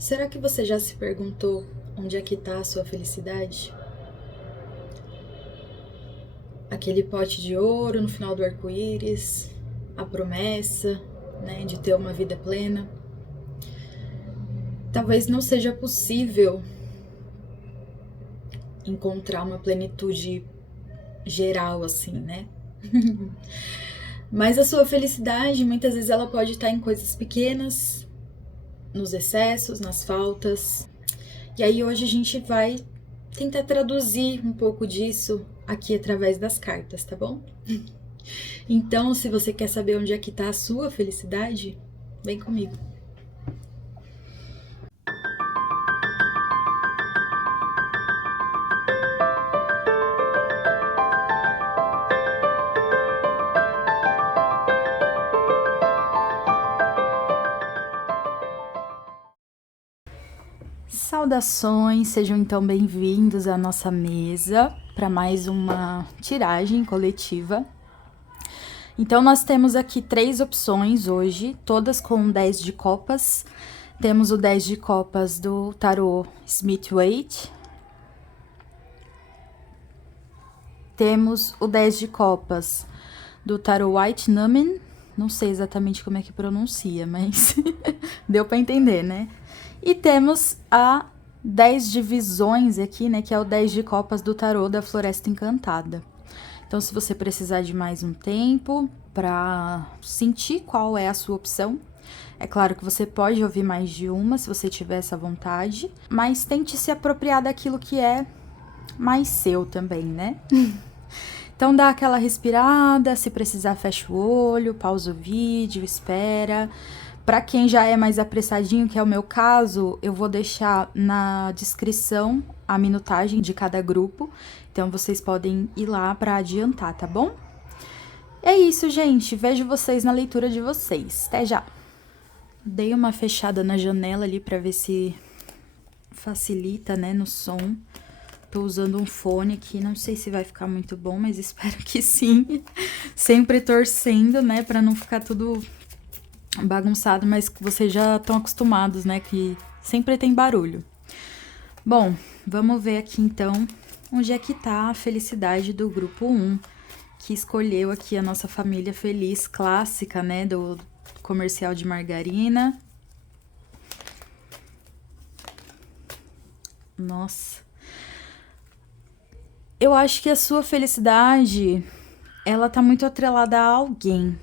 Será que você já se perguntou onde é que está a sua felicidade? Aquele pote de ouro no final do arco-íris, a promessa, né, de ter uma vida plena. Talvez não seja possível encontrar uma plenitude geral assim, né? Mas a sua felicidade, muitas vezes ela pode estar em coisas pequenas, nos excessos, nas faltas. E aí hoje a gente vai tentar traduzir um pouco disso aqui através das cartas, tá bom? Então, se você quer saber onde é que tá a sua felicidade, vem comigo. Saudações, sejam então bem-vindos à nossa mesa para mais uma tiragem coletiva. Então, nós temos aqui 3 opções hoje, todas com 10 de copas. Temos o 10 de copas do tarô Smith-Waite. Temos o 10 de copas do tarô White Numen. Não sei exatamente como é que pronuncia, mas deu para entender, né? E temos a 10 de visões aqui, né? Que é o 10 de copas do tarô da Floresta Encantada. Então, se você precisar de mais um tempo para sentir qual é a sua opção, é claro que você pode ouvir mais de uma, se você tiver essa vontade, mas tente se apropriar daquilo que é mais seu também, né? Então, dá aquela respirada, se precisar, fecha o olho, pausa o vídeo, espera. Para quem já é mais apressadinho, que é o meu caso, eu vou deixar na descrição a minutagem de cada grupo. Então, vocês podem ir lá para adiantar, tá bom? É isso, gente. Vejo vocês na leitura de vocês. Até já! Dei uma fechada na janela ali para ver se facilita, né, no som. Tô usando um fone aqui, não sei se vai ficar muito bom, mas espero que sim. Sempre torcendo, né, para não ficar tudo bagunçado, mas vocês já estão acostumados, né, que sempre tem barulho. Bom, vamos ver aqui então onde é que tá a felicidade do grupo 1, que escolheu aqui a nossa família feliz clássica, né, do comercial de margarina. Nossa. Eu acho que a sua felicidade, ela tá muito atrelada a alguém.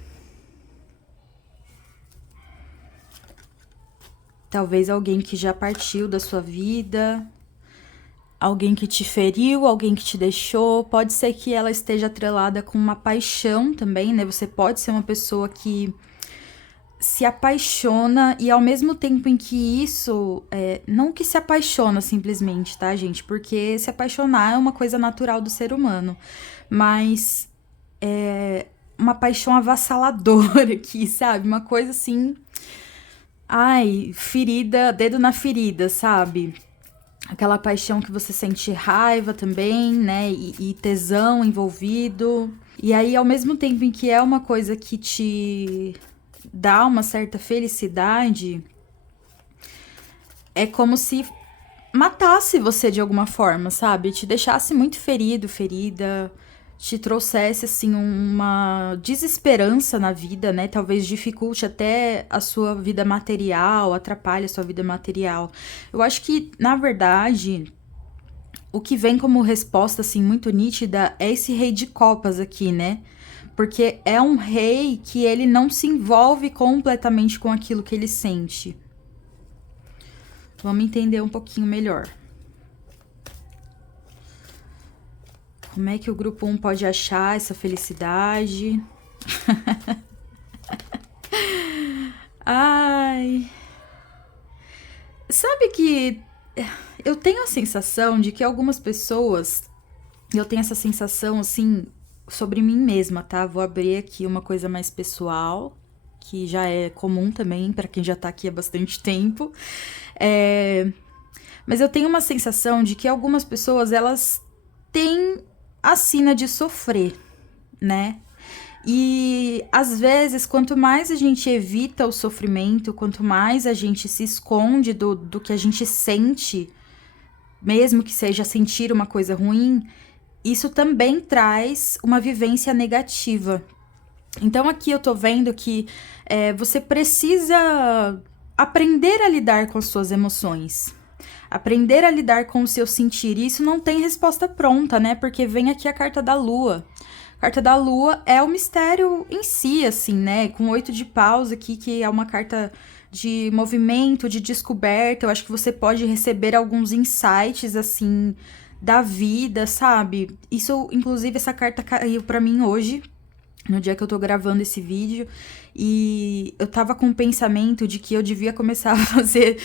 Talvez alguém que já partiu da sua vida, alguém que te feriu, alguém que te deixou. Pode ser que ela esteja atrelada com uma paixão também, né? Você pode ser uma pessoa que se apaixona e ao mesmo tempo em que isso, não que se apaixona simplesmente, tá, gente? Porque se apaixonar é uma coisa natural do ser humano, mas é uma paixão avassaladora aqui, sabe? Uma coisa assim, ai, ferida, dedo na ferida, sabe? Aquela paixão que você sente raiva também, né? E tesão envolvido. E aí, ao mesmo tempo em que é uma coisa que te dá uma certa felicidade, é como se matasse você de alguma forma, sabe? Te deixasse muito ferido, ferida, te trouxesse, assim, uma desesperança na vida, né? Talvez dificulte até a sua vida material, atrapalhe a sua vida material. Eu acho que, na verdade, o que vem como resposta, assim, muito nítida é esse rei de copas aqui, né? Porque é um rei que ele não se envolve completamente com aquilo que ele sente. Vamos entender um pouquinho melhor. Como é que o grupo 1 pode achar essa felicidade? Ai. Sabe que eu tenho a sensação de que algumas pessoas, eu tenho essa sensação assim sobre mim mesma, tá? Vou abrir aqui uma coisa mais pessoal, que já é comum também para quem já tá aqui há bastante tempo. Mas eu tenho uma sensação de que algumas pessoas, elas têm a sina de sofrer, né? E às vezes, quanto mais a gente evita o sofrimento, quanto mais a gente se esconde do que a gente sente, mesmo que seja sentir uma coisa ruim, isso também traz uma vivência negativa. Então aqui eu tô vendo que você precisa aprender a lidar com as suas emoções. Aprender a lidar com o seu sentir. E isso não tem resposta pronta, né? Porque vem aqui a carta da lua. A carta da lua é o mistério em si, assim, né? Com 8 de paus aqui, que é uma carta de movimento, de descoberta. Eu acho que você pode receber alguns insights, assim, da vida, sabe? Isso, inclusive, essa carta caiu pra mim hoje, no dia que eu tô gravando esse vídeo, e eu tava com o pensamento de que eu devia começar a fazer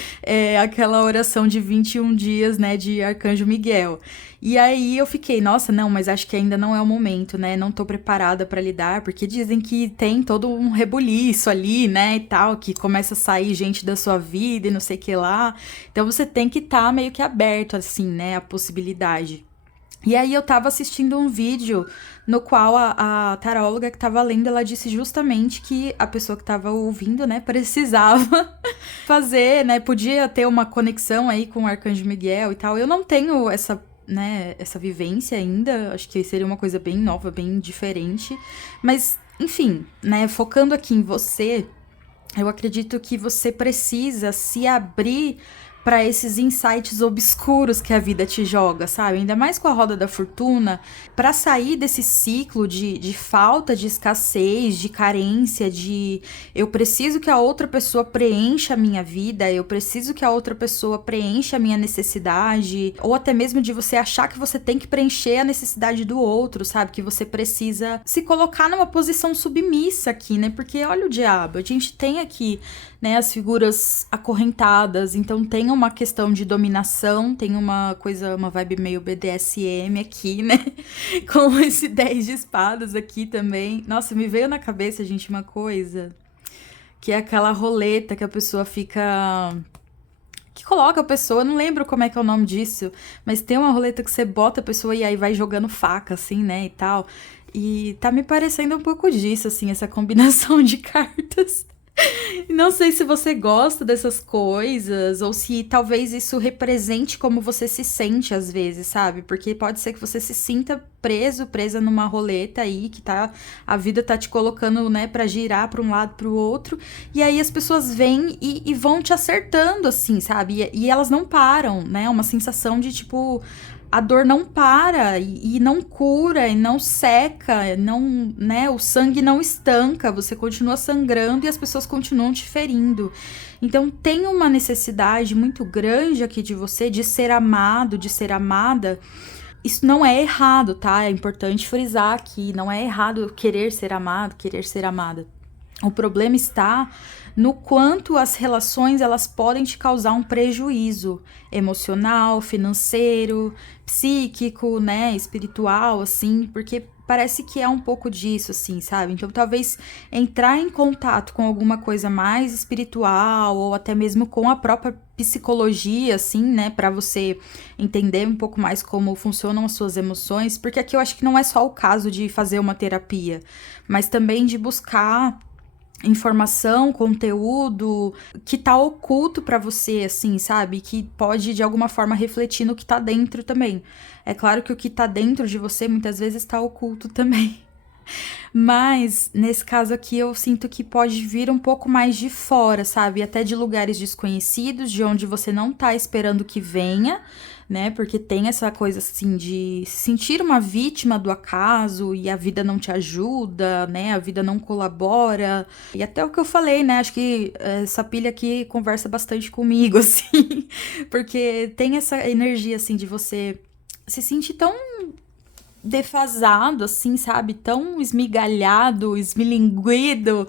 aquela oração de 21 dias, né, de Arcanjo Miguel. E aí eu fiquei, nossa, não, mas acho que ainda não é o momento, né, não tô preparada pra lidar, porque dizem que tem todo um rebuliço ali, né, e tal, que começa a sair gente da sua vida e não sei o que lá. Então você tem que estar meio que aberto, assim, né, a possibilidade. E aí eu tava assistindo um vídeo no qual a taróloga que tava lendo, ela disse justamente que a pessoa que tava ouvindo, né, precisava fazer, né, podia ter uma conexão aí com o Arcanjo Miguel e tal. Eu não tenho essa, né, essa vivência ainda, acho que seria uma coisa bem nova, bem diferente. Mas, enfim, né, focando aqui em você, eu acredito que você precisa se abrir para esses insights obscuros que a vida te joga, sabe? Ainda mais com a roda da fortuna, para sair desse ciclo de falta, de escassez, de carência, de eu preciso que a outra pessoa preencha a minha vida, eu preciso que a outra pessoa preencha a minha necessidade, ou até mesmo de você achar que você tem que preencher a necessidade do outro, sabe? Que você precisa se colocar numa posição submissa aqui, né? Porque olha o diabo, a gente tem aqui, né, as figuras acorrentadas, então tem uma questão de dominação, tem uma coisa, uma vibe meio BDSM aqui, né, com esse 10 de espadas aqui também. Nossa, me veio na cabeça, gente, uma coisa, que é aquela roleta que a pessoa fica... que coloca a pessoa, não lembro como é que é o nome disso, mas tem uma roleta que você bota a pessoa e aí vai jogando faca, assim, né, e tal. E tá me parecendo um pouco disso, assim, essa combinação de cartas. Não sei se você gosta dessas coisas, ou se talvez isso represente como você se sente às vezes, sabe? Porque pode ser que você se sinta presa numa roleta aí, que a vida tá te colocando, né, pra girar pra um lado, pro outro, e aí as pessoas vêm e vão te acertando, assim, sabe? E elas não param, né? Uma sensação de, tipo, a dor não para e não cura e não seca, não, né, o sangue não estanca, você continua sangrando e as pessoas continuam te ferindo. Então tem uma necessidade muito grande aqui de você de ser amado, de ser amada. Isso não é errado, tá? É importante frisar aqui, não é errado querer ser amado, querer ser amada. O problema está no quanto as relações elas podem te causar um prejuízo emocional, financeiro, psíquico, né, espiritual, assim, porque parece que é um pouco disso, assim, sabe? Então, talvez entrar em contato com alguma coisa mais espiritual ou até mesmo com a própria psicologia, assim, né, para você entender um pouco mais como funcionam as suas emoções, porque aqui eu acho que não é só o caso de fazer uma terapia, mas também de buscar informação, conteúdo que tá oculto pra você, assim, sabe? Que pode de alguma forma refletir no que tá dentro também. É claro que o que tá dentro de você muitas vezes tá oculto também. Mas, nesse caso aqui, eu sinto que pode vir um pouco mais de fora, sabe? Até de lugares desconhecidos, de onde você não tá esperando que venha, né? Porque tem essa coisa, assim, de se sentir uma vítima do acaso e a vida não te ajuda, né? A vida não colabora. E até o que eu falei, né? Acho que essa pilha aqui conversa bastante comigo, assim. Porque tem essa energia, assim, de você se sentir tão defasado, assim, sabe? Tão esmigalhado, esmilinguido,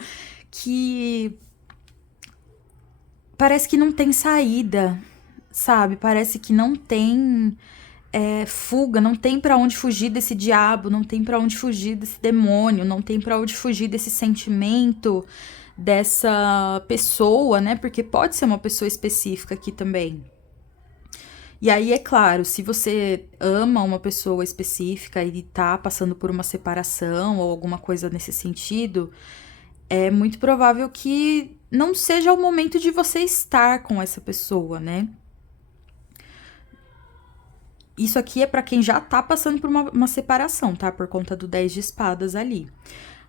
que parece que não tem saída, sabe? Parece que não tem fuga, não tem pra onde fugir desse diabo, não tem pra onde fugir desse demônio, não tem pra onde fugir desse sentimento, dessa pessoa, né? Porque pode ser uma pessoa específica aqui também. E aí, é claro, se você ama uma pessoa específica e tá passando por uma separação ou alguma coisa nesse sentido, é muito provável que não seja o momento de você estar com essa pessoa, né? Isso aqui é pra quem já tá passando por uma separação, tá? Por conta do 10 de espadas ali.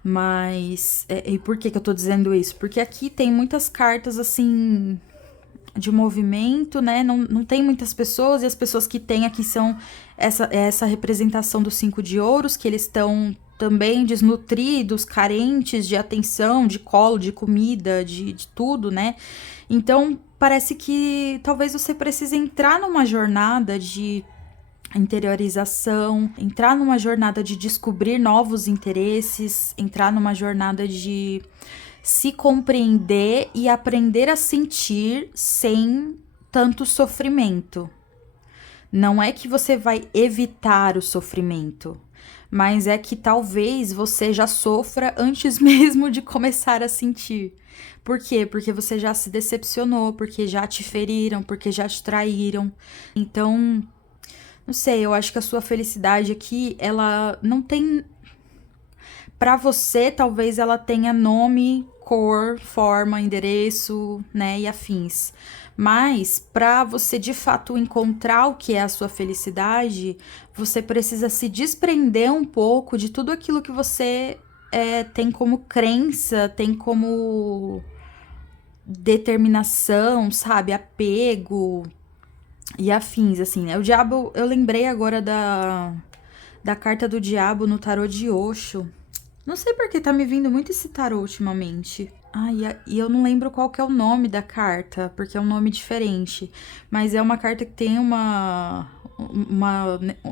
Mas. E por que eu tô dizendo isso? Porque aqui tem muitas cartas assim. De movimento, né? Não tem muitas pessoas, e as pessoas que tem aqui são essa representação dos 5 de ouros, que eles estão também desnutridos, carentes de atenção, de colo, de comida, de tudo, né? Então, parece que talvez você precise entrar numa jornada de interiorização, entrar numa jornada de descobrir novos interesses, entrar numa jornada de se compreender e aprender a sentir sem tanto sofrimento. Não é que você vai evitar o sofrimento, mas é que talvez você já sofra antes mesmo de começar a sentir. Por quê? Porque você já se decepcionou, porque já te feriram, porque já te traíram. Então, não sei, eu acho que a sua felicidade aqui, ela não tem. Pra você, talvez ela tenha nome, cor, forma, endereço, né, e afins. Mas pra você de fato encontrar o que é a sua felicidade, você precisa se desprender um pouco de tudo aquilo que você tem como crença, tem como determinação, sabe, apego e afins, assim, né? O diabo, eu lembrei agora da carta do diabo no tarô de Osho. Não sei porque tá me vindo muito esse tarô ultimamente. E eu não lembro qual que é o nome da carta, porque é um nome diferente. Mas é uma carta que tem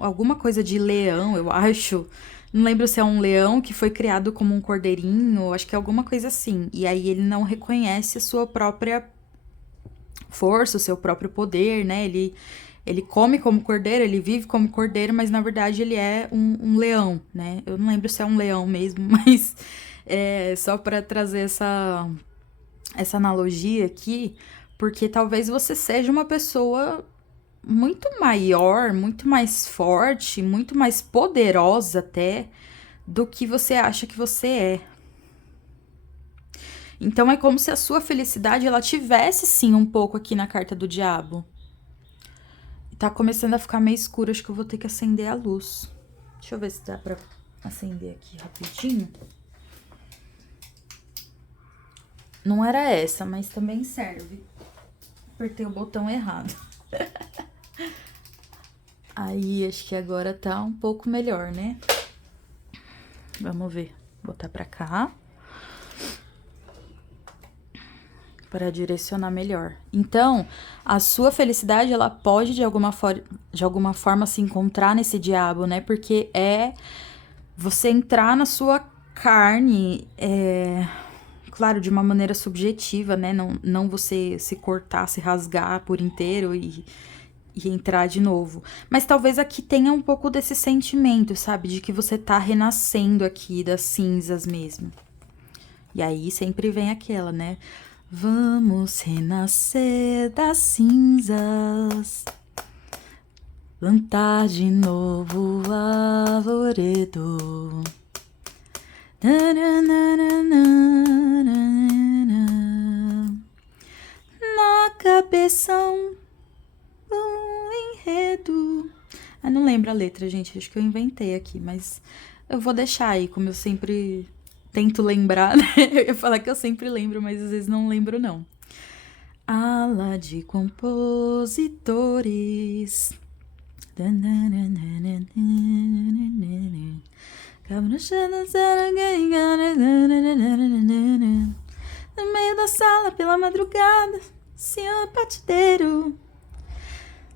alguma coisa de leão, eu acho. Não lembro se é um leão que foi criado como um cordeirinho, acho que é alguma coisa assim. E aí ele não reconhece a sua própria força, o seu próprio poder, né? Ele come como cordeiro, ele vive como cordeiro, mas na verdade ele é um leão, né? Eu não lembro se é um leão mesmo, mas só para trazer essa analogia aqui, porque talvez você seja uma pessoa muito maior, muito mais forte, muito mais poderosa até do que você acha que você é. Então é como se a sua felicidade ela tivesse sim um pouco aqui na carta do diabo. Tá começando a ficar meio escuro, acho que eu vou ter que acender a luz. Deixa eu ver se dá pra acender aqui rapidinho. Não era essa, mas também serve. Apertei o botão errado. Aí, acho que agora tá um pouco melhor, né? Vamos ver. Vou botar pra cá. Para direcionar melhor. Então, a sua felicidade, ela pode de alguma forma se encontrar nesse diabo, né? Porque é você entrar na sua carne, claro, de uma maneira subjetiva, né? Não você se cortar, se rasgar por inteiro e entrar de novo. Mas talvez aqui tenha um pouco desse sentimento, sabe? De que você tá renascendo aqui das cinzas mesmo. E aí sempre vem aquela, né? Vamos renascer das cinzas, plantar de novo o arvoredo. Na cabeça um enredo. Não lembro a letra, gente. Acho que eu inventei aqui, mas eu vou deixar aí, como eu sempre tento lembrar, né? Eu ia falar que eu sempre lembro, mas às vezes não lembro, não. Ala de compositores. No meio da sala, pela madrugada, senhor patideiro.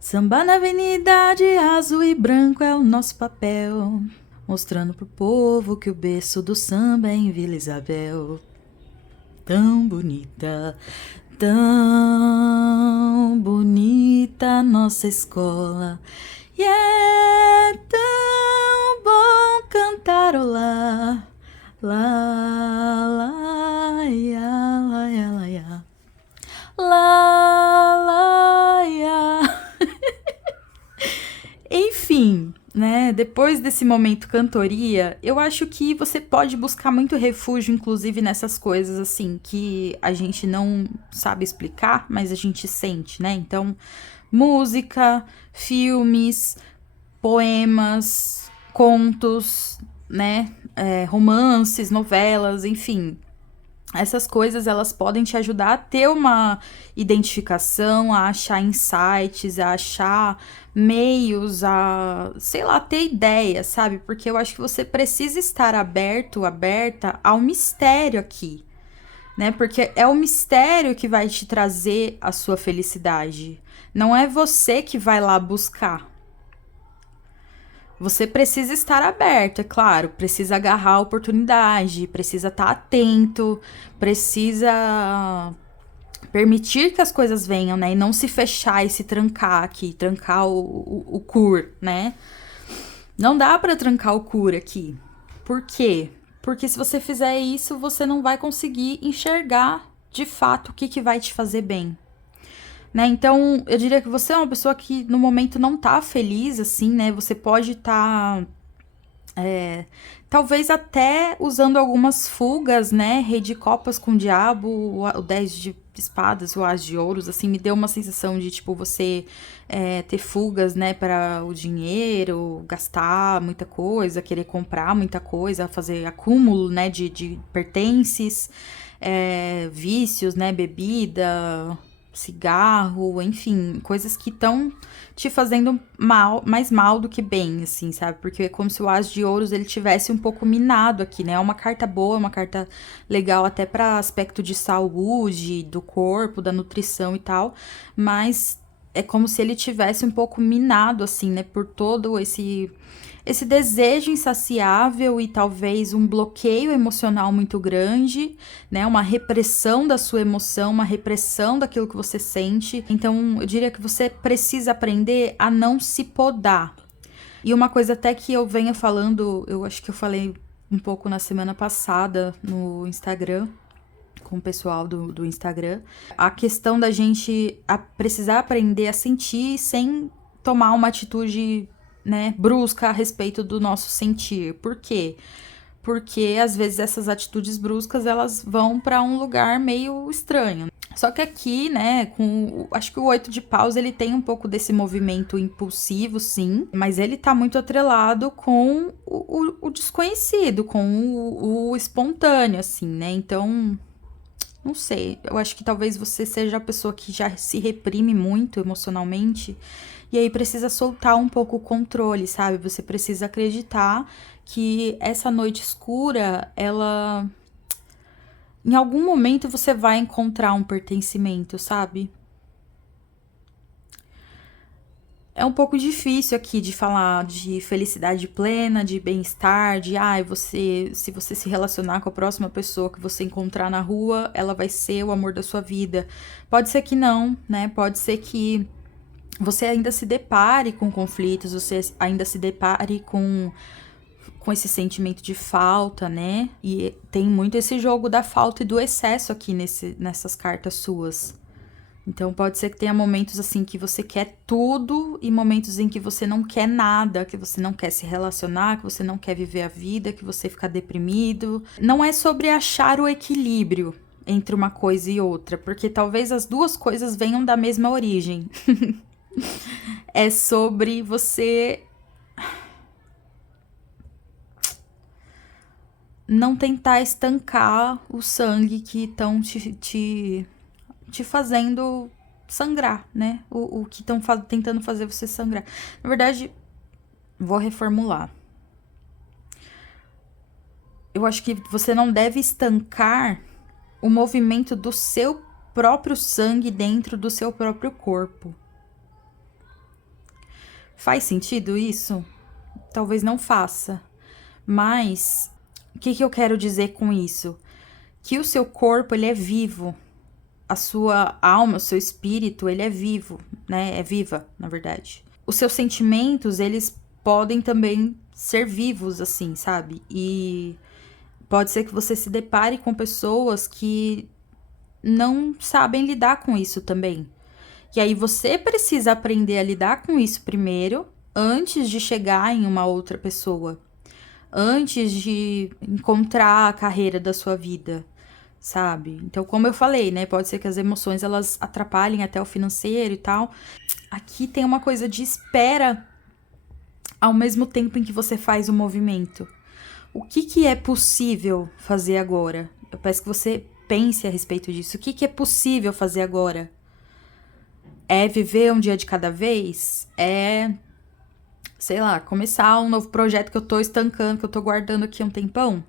Samba na avenida de azul e branco é o nosso papel, mostrando pro povo que o berço do samba é em Vila Isabel. Tão bonita nossa escola, e é tão bom cantarolar. Lá, lá, ia, lá, ia, lá, ia. Lá, lá, ia. né, depois desse momento cantoria, eu acho que você pode buscar muito refúgio, inclusive nessas coisas, assim, que a gente não sabe explicar, mas a gente sente, né? Então, música, filmes, poemas, contos, né? Romances, novelas, enfim. Essas coisas, elas podem te ajudar a ter uma identificação, a achar insights, a achar meios, a, sei lá, ter ideias, sabe? Porque eu acho que você precisa estar aberto, aberta ao mistério aqui, né? Porque é o mistério que vai te trazer a sua felicidade. Não é você que vai lá buscar. Você precisa estar aberto, é claro, precisa agarrar a oportunidade, precisa estar atento, precisa permitir que as coisas venham, né? E não se fechar e se trancar aqui, trancar o cur, né? Não dá pra trancar o cur aqui. Por quê? Porque se você fizer isso, você não vai conseguir enxergar de fato o que vai te fazer bem. Né? Então, eu diria que você é uma pessoa que no momento não tá feliz, assim, né? Você pode estar, talvez até usando algumas fugas, né? Rei de copas com o diabo, o 10 de espadas, o as de ouros, assim, me deu uma sensação de, tipo, você ter fugas, né? Para o dinheiro, gastar muita coisa, querer comprar muita coisa, fazer acúmulo, né? De pertences, vícios, né? Bebida, cigarro, enfim, coisas que estão te fazendo mal, mais mal do que bem, assim, sabe? Porque é como se o As de Ouros ele tivesse um pouco minado aqui, né? É uma carta boa, uma carta legal até para aspecto de saúde, do corpo, da nutrição e tal, mas é como se ele tivesse um pouco minado, assim, né? Por todo esse desejo insaciável e talvez um bloqueio emocional muito grande, né? Uma repressão da sua emoção, uma repressão daquilo que você sente. Então, eu diria que você precisa aprender a não se podar. E uma coisa até que eu venho falando, eu acho que eu falei um pouco na semana passada no Instagram, com o pessoal do Instagram, a questão da gente precisar aprender a sentir sem tomar uma atitude, né, brusca a respeito do nosso sentir. Por quê? Porque às vezes essas atitudes bruscas elas vão para um lugar meio estranho. Só que aqui, né, acho que o 8 de paus ele tem um pouco desse movimento impulsivo, sim, mas ele tá muito atrelado com o desconhecido, com o espontâneo, assim, né? Então, não sei, eu acho que talvez você seja a pessoa que já se reprime muito emocionalmente e aí precisa soltar um pouco o controle, sabe? Você precisa acreditar que essa noite escura, ela em algum momento você vai encontrar um pertencimento, sabe? É um pouco difícil aqui de falar de felicidade plena, de bem-estar, de você, se você se relacionar com a próxima pessoa que você encontrar na rua, ela vai ser o amor da sua vida. Pode ser que não, né? Pode ser que você ainda se depare com conflitos, você ainda se depare com esse sentimento de falta, né? E tem muito esse jogo da falta e do excesso aqui nessas cartas suas. Então pode ser que tenha momentos assim que você quer tudo e momentos em que você não quer nada, que você não quer se relacionar, que você não quer viver a vida, que você fica deprimido. Não é sobre achar o equilíbrio entre uma coisa e outra, porque talvez as duas coisas venham da mesma origem. É sobre você não tentar estancar o sangue que estão te fazendo sangrar, né? O que estão tentando fazer você sangrar. Na verdade, vou reformular. Eu acho que você não deve estancar o movimento do seu próprio sangue dentro do seu próprio corpo. Faz sentido isso? Talvez não faça. Mas o que eu quero dizer com isso? Que o seu corpo, ele é vivo. A sua alma, o seu espírito, ele é vivo, né? É viva, na verdade. Os seus sentimentos, eles podem também ser vivos, assim, sabe? E pode ser que você se depare com pessoas que não sabem lidar com isso também. E aí você precisa aprender a lidar com isso primeiro, antes de chegar em uma outra pessoa, antes de encontrar a carreira da sua vida, sabe? Então, como eu falei, né? Pode ser que as emoções elas atrapalhem até o financeiro e tal. Aqui tem uma coisa de espera ao mesmo tempo em que você faz o movimento. O que é possível fazer agora? Eu peço que você pense a respeito disso. O que é possível fazer agora? É viver um dia de cada vez? É, sei lá, começar um novo projeto que eu tô estancando, que eu tô guardando aqui há um tempão?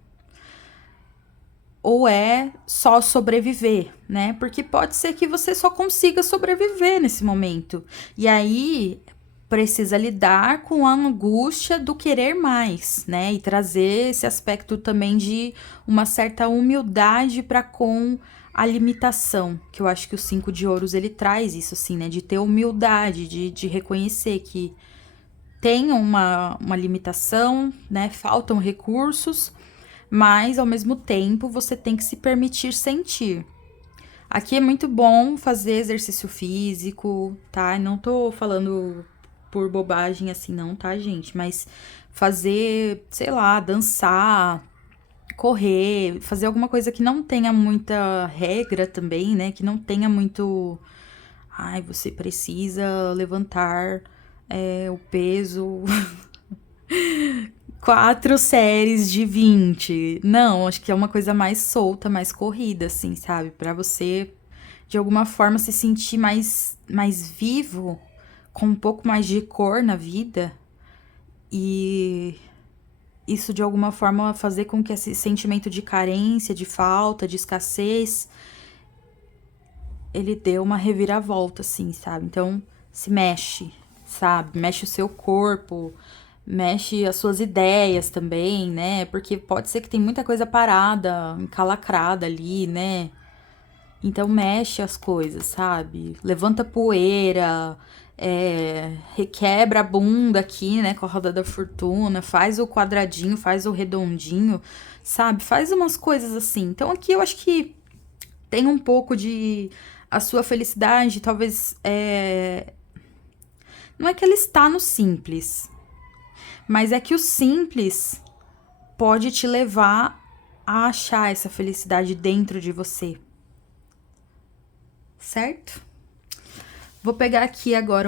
Ou é só sobreviver, né? Porque pode ser que você só consiga sobreviver nesse momento. E aí precisa lidar com a angústia do querer mais, né? E trazer esse aspecto também de uma certa humildade para com a limitação, que eu acho que o 5 de ouros ele traz isso, assim, né? De ter humildade, de reconhecer que tem uma limitação, né? Faltam recursos, mas ao mesmo tempo você tem que se permitir sentir. Aqui é muito bom fazer exercício físico, tá? Não tô falando por bobagem assim, não, tá, gente? Mas fazer, sei lá, dançar, correr, fazer alguma coisa que não tenha muita regra também, né? Que não tenha muito. Ai, você precisa levantar o peso 4 séries de 20. Não, acho que é uma coisa mais solta, mais corrida, assim, sabe? Pra você, de alguma forma, se sentir mais vivo, com um pouco mais de cor na vida. E isso, de alguma forma, fazer com que esse sentimento de carência, de falta, de escassez, ele dê uma reviravolta, assim, sabe? Então, se mexe, sabe? Mexe o seu corpo, mexe as suas ideias também, né? Porque pode ser que tem muita coisa parada, encalacrada ali, né? Então mexe as coisas, sabe? Levanta poeira, requebra a bunda aqui, né? Com a roda da fortuna, faz o quadradinho, faz o redondinho, sabe? Faz umas coisas assim. Então aqui eu acho que tem um pouco de a sua felicidade, talvez. Não é que ela está no simples, mas é que o simples pode te levar a achar essa felicidade dentro de você. Certo? Vou pegar aqui agora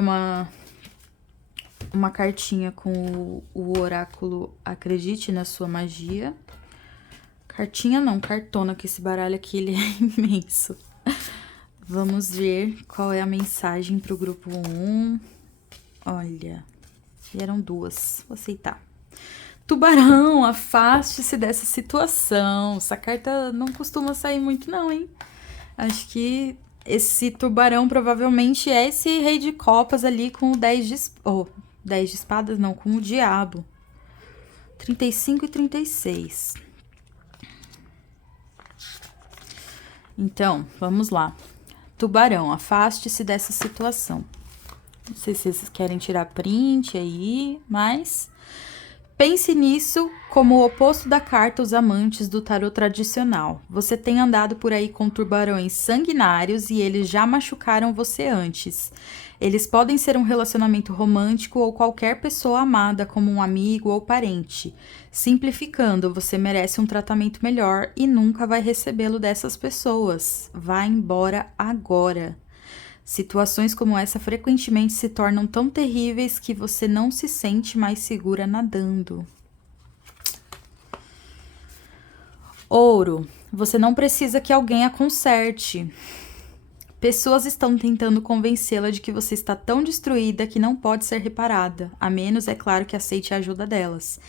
uma cartinha com o oráculo Acredite na Sua Magia. Cartinha não, cartona, que esse baralho aqui ele é imenso. Vamos ver qual é a mensagem pro grupo 1. Olha, vieram 2, vou aceitar. Tubarão, afaste-se dessa situação. Essa carta não costuma sair muito não, hein? Acho que esse tubarão provavelmente é esse rei de copas ali com o 10 de... 10 de espadas não, com o diabo. 35 e 36. Então, vamos lá. Tubarão, afaste-se dessa situação. Não sei se vocês querem tirar print aí, mas... pense nisso como o oposto da carta Os Amantes do tarô tradicional. Você tem andado por aí com tubarões sanguinários e eles já machucaram você antes. Eles podem ser um relacionamento romântico ou qualquer pessoa amada, como um amigo ou parente. Simplificando, você merece um tratamento melhor e nunca vai recebê-lo dessas pessoas. Vá embora agora. Situações como essa frequentemente se tornam tão terríveis que você não se sente mais segura nadando. Ouro, você não precisa que alguém a conserte. Pessoas estão tentando convencê-la de que você está tão destruída que não pode ser reparada, a menos, é claro, que aceite a ajuda delas.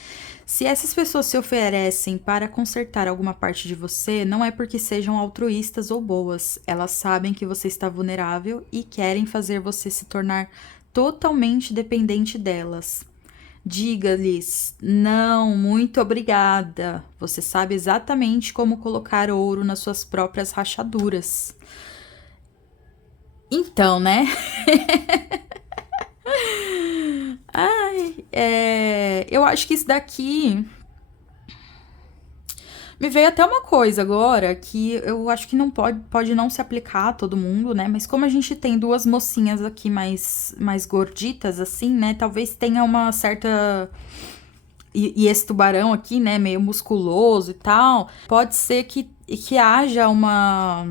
Se essas pessoas se oferecem para consertar alguma parte de você, não é porque sejam altruístas ou boas. Elas sabem que você está vulnerável e querem fazer você se tornar totalmente dependente delas. Diga-lhes, não, muito obrigada. Você sabe exatamente como colocar ouro nas suas próprias rachaduras. Então, né? Ai, eu acho que isso daqui Me veio até uma coisa agora que eu acho que não pode não se aplicar a todo mundo, né? Mas como a gente tem duas mocinhas aqui mais gorditas, assim, né? Talvez tenha uma certa. E esse tubarão aqui, né? Meio musculoso e tal. Pode ser que haja uma.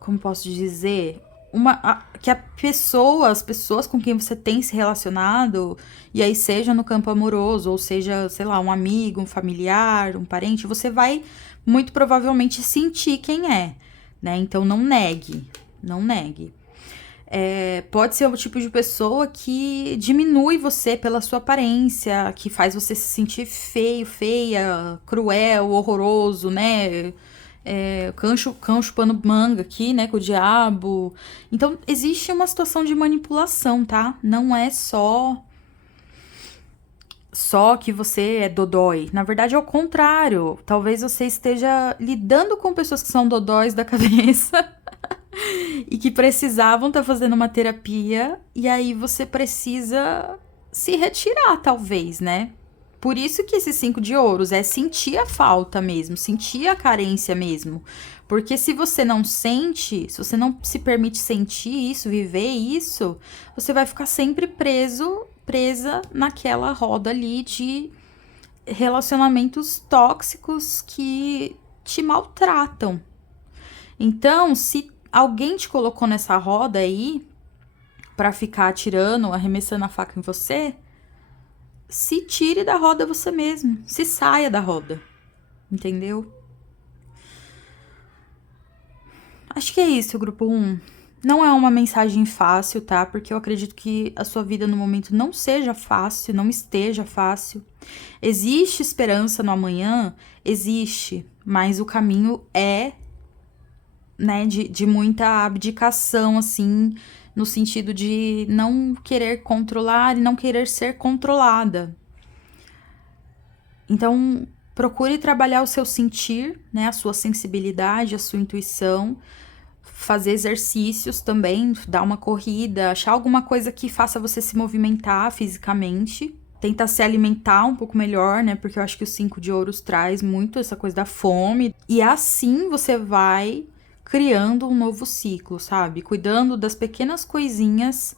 Como posso dizer? Que as pessoas com quem você tem se relacionado, e aí seja no campo amoroso, ou seja, sei lá, um amigo, um familiar, um parente, você vai muito provavelmente sentir quem é, né? Então não negue, não negue. Pode ser o tipo de pessoa que diminui você pela sua aparência, que faz você se sentir feio, feia, cruel, horroroso, né? Cão chupando manga aqui, né, com o diabo. Então, existe uma situação de manipulação, tá? Não é só que você é dodói. Na verdade, é o contrário. Talvez você esteja lidando com pessoas que são dodóis da cabeça e que precisavam estar fazendo uma terapia, e aí você precisa se retirar, talvez, né? Por isso que esse 5 de ouros é sentir a falta mesmo, sentir a carência mesmo. Porque se você não sente, se você não se permite sentir isso, viver isso, você vai ficar sempre presa naquela roda ali de relacionamentos tóxicos que te maltratam. Então, se alguém te colocou nessa roda aí pra ficar atirando, arremessando a faca em você, se tire da roda você mesmo, se saia da roda, entendeu? Acho que é isso, grupo 1. Não é uma mensagem fácil, tá? Porque eu acredito que a sua vida no momento não seja fácil, não esteja fácil. Existe esperança no amanhã? Existe, mas o caminho é, né, de muita abdicação, assim, no sentido de não querer controlar e não querer ser controlada. Então, procure trabalhar o seu sentir, né, a sua sensibilidade, a sua intuição, fazer exercícios também, dar uma corrida, achar alguma coisa que faça você se movimentar fisicamente. Tenta se alimentar um pouco melhor, né? Porque eu acho que o 5 de ouros traz muito essa coisa da fome. E assim você vai criando um novo ciclo, sabe? Cuidando das pequenas coisinhas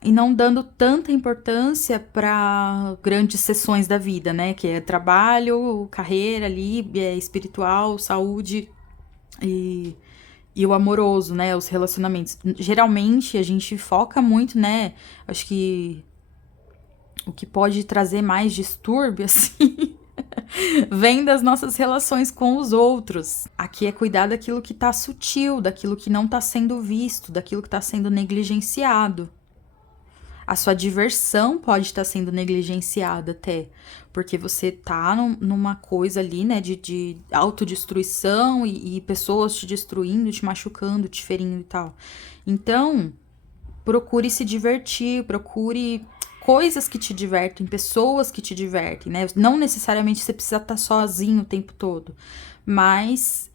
e não dando tanta importância para grandes sessões da vida, né? Que é trabalho, carreira ali, espiritual, saúde e o amoroso, né? Os relacionamentos. Geralmente a gente foca muito, né? Acho que o que pode trazer mais distúrbio, assim, vem das nossas relações com os outros. Aqui é cuidar daquilo que tá sutil, daquilo que não tá sendo visto, daquilo que tá sendo negligenciado. A sua diversão pode estar sendo negligenciada até, porque você tá numa coisa ali, né, de autodestruição e pessoas te destruindo, te machucando, te ferindo e tal. Então, procure se divertir, procure coisas que te divertem, pessoas que te divertem, né? Não necessariamente você precisa estar sozinho o tempo todo, mas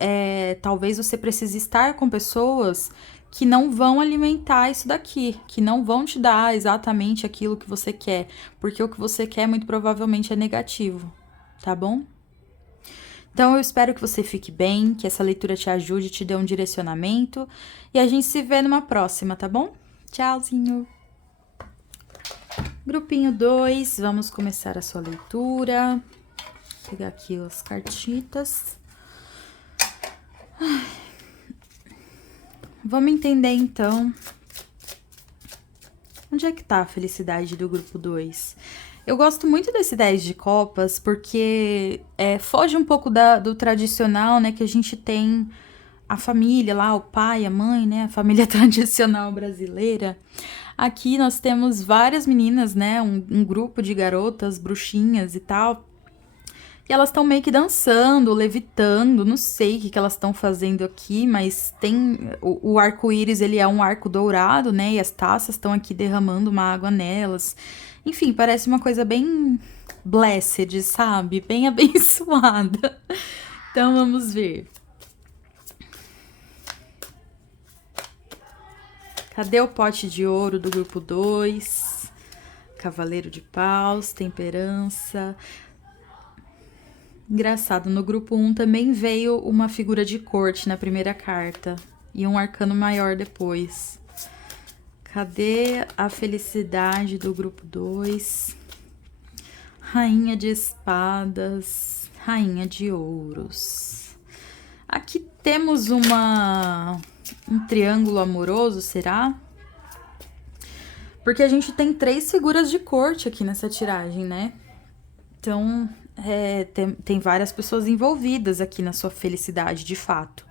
talvez você precise estar com pessoas que não vão alimentar isso daqui, que não vão te dar exatamente aquilo que você quer, porque o que você quer muito provavelmente é negativo, tá bom? Então eu espero que você fique bem, que essa leitura te ajude, te dê um direcionamento e a gente se vê numa próxima, tá bom? Tchauzinho! Grupinho 2, vamos começar a sua leitura. Vou pegar aqui as cartitas. Vamos entender então onde é que tá a felicidade do grupo 2. Eu gosto muito desse 10 de copas porque foge um pouco do tradicional, né? Que a gente tem a família lá, o pai, a mãe, né? A família tradicional brasileira. Aqui nós temos várias meninas, né? Um grupo de garotas, bruxinhas e tal. E elas estão meio que dançando, levitando, não sei o que elas estão fazendo aqui, mas tem o arco-íris, ele é um arco dourado, né? E as taças estão aqui derramando uma água nelas. Enfim, parece uma coisa bem blessed, sabe? Bem abençoada. Então vamos ver. Cadê o pote de ouro do grupo 2? Cavaleiro de paus, temperança. Engraçado, no grupo 1 também veio uma figura de corte na primeira carta. E um arcano maior depois. Cadê a felicidade do grupo 2? Rainha de espadas, rainha de ouros. Aqui temos um triângulo amoroso, será? Porque a gente tem 3 figuras de corte aqui nessa tiragem, né? Então, tem várias pessoas envolvidas aqui na sua felicidade, de fato.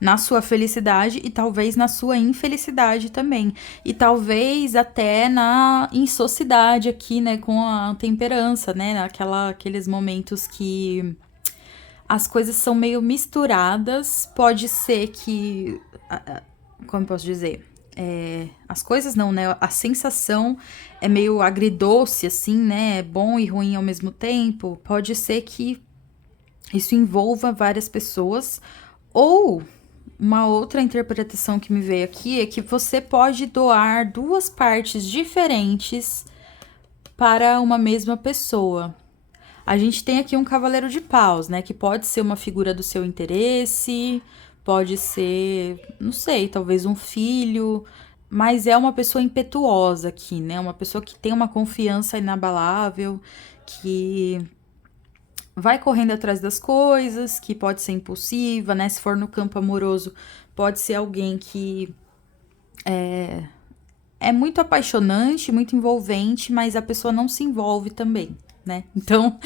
Na sua felicidade e talvez na sua infelicidade também. E talvez até na insociedade aqui, né? Com a temperança, né? Aqueles momentos que as coisas são meio misturadas. Pode ser que... Como eu posso dizer? As coisas não, né? A sensação é meio agridoce, assim, né? É bom e ruim ao mesmo tempo. Pode ser que isso envolva várias pessoas. Ou uma outra interpretação que me veio aqui é que você pode doar 2 partes diferentes para uma mesma pessoa. A gente tem aqui um cavaleiro de paus, né? Que pode ser uma figura do seu interesse, pode ser, não sei, talvez um filho, mas é uma pessoa impetuosa aqui, né? Uma pessoa que tem uma confiança inabalável, que vai correndo atrás das coisas, que pode ser impulsiva, né? Se for no campo amoroso, pode ser alguém que é muito apaixonante, muito envolvente, mas a pessoa não se envolve também, né? Então,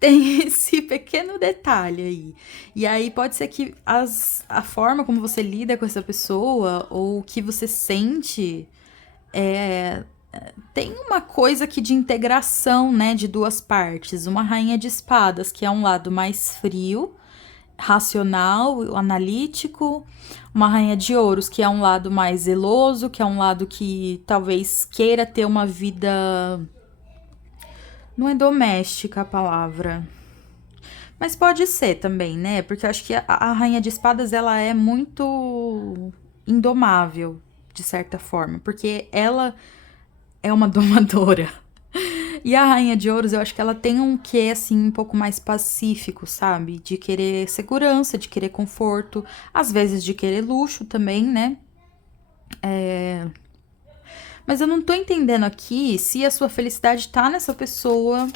tem esse pequeno detalhe aí. E aí pode ser que a forma como você lida com essa pessoa, ou o que você sente, tem uma coisa aqui de integração, né, de 2 partes. Uma rainha de espadas, que é um lado mais frio, racional, analítico. Uma rainha de ouros, que é um lado mais zeloso, que é um lado que talvez queira ter uma vida... Não é doméstica a palavra, mas pode ser também, né? Porque eu acho que a rainha de espadas, ela é muito indomável, de certa forma, porque ela é uma domadora. E a rainha de ouros, eu acho que ela tem um quê, assim, um pouco mais pacífico, sabe? De querer segurança, de querer conforto, às vezes de querer luxo também, né? Mas eu não tô entendendo aqui se a sua felicidade tá nessa pessoa,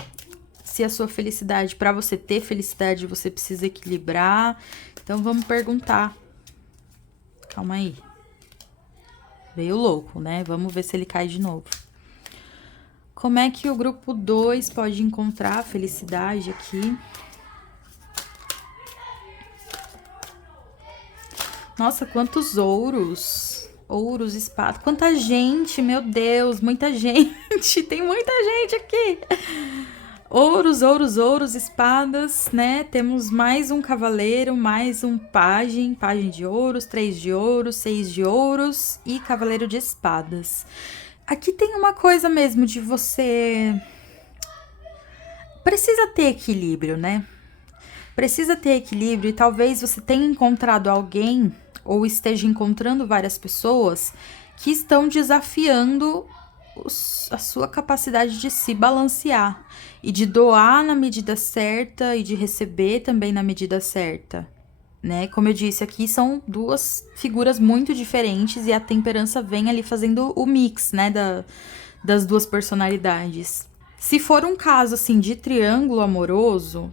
se a sua felicidade, pra você ter felicidade, você precisa equilibrar. Então vamos perguntar. Calma aí. Veio louco, né? Vamos ver se ele cai de novo. Como é que o grupo 2 pode encontrar a felicidade aqui? Nossa, quantos ouros! Ouros, espadas. Quanta gente, meu Deus, muita gente. Tem muita gente aqui. Ouros, ouros, ouros, espadas, né? Temos mais um cavaleiro, mais um pajem. Pajem de ouros, 3 de ouros, 6 de ouros e cavaleiro de espadas. Aqui tem uma coisa mesmo de você... Precisa ter equilíbrio, né? Precisa ter equilíbrio e talvez você tenha encontrado alguém ou esteja encontrando várias pessoas que estão desafiando a sua capacidade de se balancear e de doar na medida certa e de receber também na medida certa, né? Como eu disse, aqui são 2 figuras muito diferentes e a temperança vem ali fazendo o mix, né, das 2 personalidades. Se for um caso, assim, de triângulo amoroso,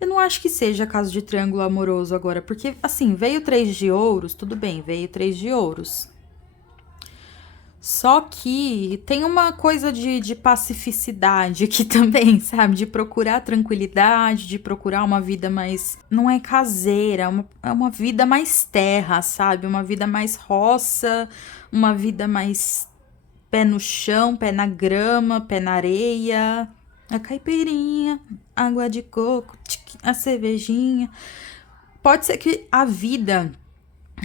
eu não acho que seja caso de triângulo amoroso agora, porque, assim, veio 3 de ouros, tudo bem, veio 3 de ouros. Só que tem uma coisa de pacificidade aqui também, sabe? De procurar tranquilidade, de procurar uma vida mais... Não é caseira, é uma vida mais terra, sabe? Uma vida mais roça, uma vida mais pé no chão, pé na grama, pé na areia. A caipirinha, água de coco, a cervejinha. Pode ser que a vida...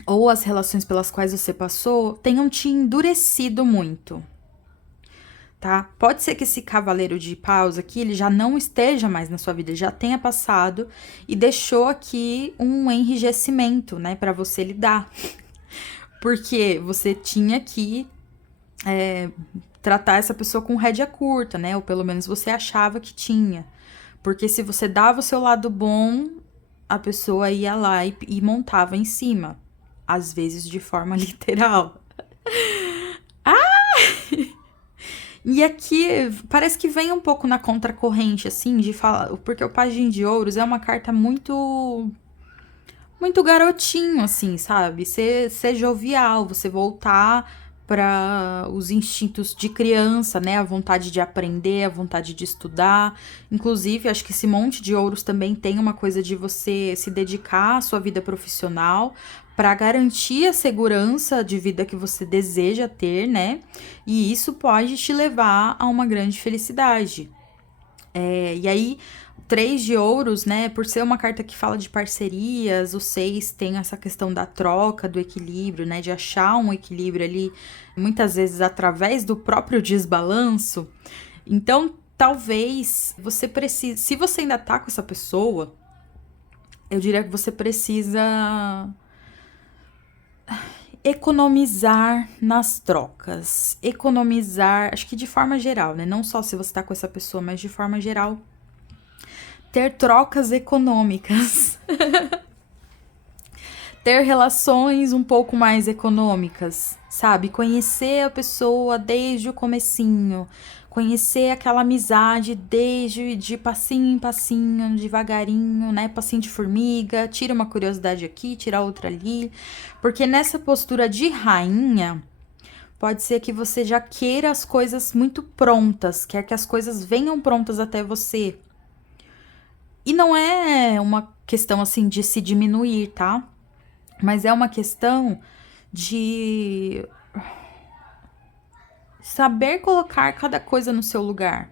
ou as relações pelas quais você passou tenham te endurecido muito, tá? Pode ser que esse cavaleiro de paus aqui, ele já não esteja mais na sua vida, ele já tenha passado e deixou aqui um enrijecimento, né, pra você lidar. Porque você tinha que tratar essa pessoa com rédea curta, né? Ou pelo menos você achava que tinha. Porque se você dava o seu lado bom, a pessoa ia lá e montava em cima. Às vezes de forma literal. E aqui parece que vem um pouco na contracorrente, assim, de falar. Porque o Pajem de Ouros é uma carta muito. Muito garotinho, assim, sabe? Ser jovial, você voltar para os instintos de criança, né? A vontade de aprender, a vontade de estudar. Inclusive, acho que esse monte de ouros também tem uma coisa de você se dedicar à sua vida profissional para garantir a segurança de vida que você deseja ter, né? E isso pode te levar a uma grande felicidade. E aí, o 3 de ouros, né? Por ser uma carta que fala de parcerias, o 6 tem essa questão da troca, do equilíbrio, né? De achar um equilíbrio ali, muitas vezes através do próprio desbalanço. Então, talvez você precise. Se você ainda tá com essa pessoa, eu diria que você precisa economizar nas trocas. Economizar, acho que de forma geral, né? Não só se você tá com essa pessoa, mas de forma geral. Ter trocas econômicas. Ter relações um pouco mais econômicas, sabe? Conhecer a pessoa desde o comecinho. Conhecer aquela amizade desde de passinho em passinho, devagarinho, né? Passinho de formiga, tira uma curiosidade aqui, tira outra ali. Porque nessa postura de rainha, pode ser que você já queira as coisas muito prontas, quer que as coisas venham prontas até você. E não é uma questão assim de se diminuir, tá? Mas é uma questão de saber colocar cada coisa no seu lugar.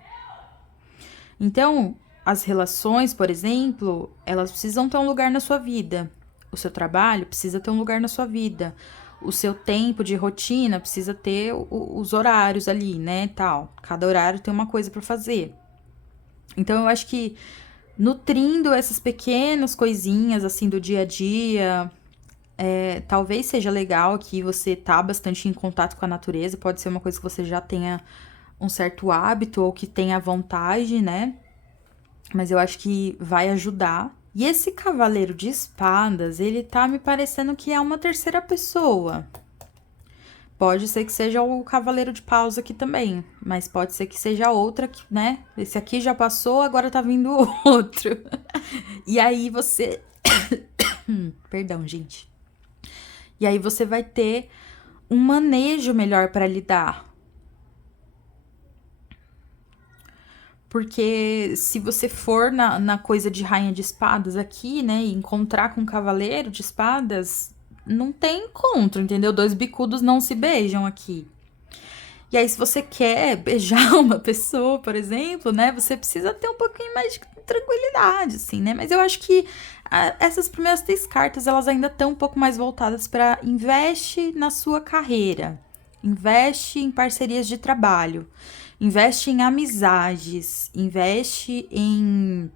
Então, as relações, por exemplo, elas precisam ter um lugar na sua vida. O seu trabalho precisa ter um lugar na sua vida. O seu tempo de rotina precisa ter os horários ali, né, tal. Cada horário tem uma coisa para fazer. Então, eu acho que nutrindo essas pequenas coisinhas, assim, do dia a dia, talvez seja legal que você tá bastante em contato com a natureza. Pode ser uma coisa que você já tenha um certo hábito ou que tenha vontade, né? Mas eu acho que vai ajudar. E esse cavaleiro de espadas, ele tá me parecendo que é uma terceira pessoa. Pode ser que seja o cavaleiro de paus aqui também, mas pode ser que seja outra, né? Esse aqui já passou, agora tá vindo outro. E aí você... Perdão, gente. E aí você vai ter um manejo melhor para lidar. Porque se você for na coisa de rainha de espadas aqui, né, e encontrar com um cavaleiro de espadas, não tem encontro, entendeu? Dois bicudos não se beijam aqui. E aí, se você quer beijar uma pessoa, por exemplo, né, você precisa ter um pouquinho mais de tranquilidade, assim, né? Mas eu acho que essas primeiras 3 cartas, elas ainda estão um pouco mais voltadas para investe na sua carreira, investe em parcerias de trabalho, investe em amizades, investe em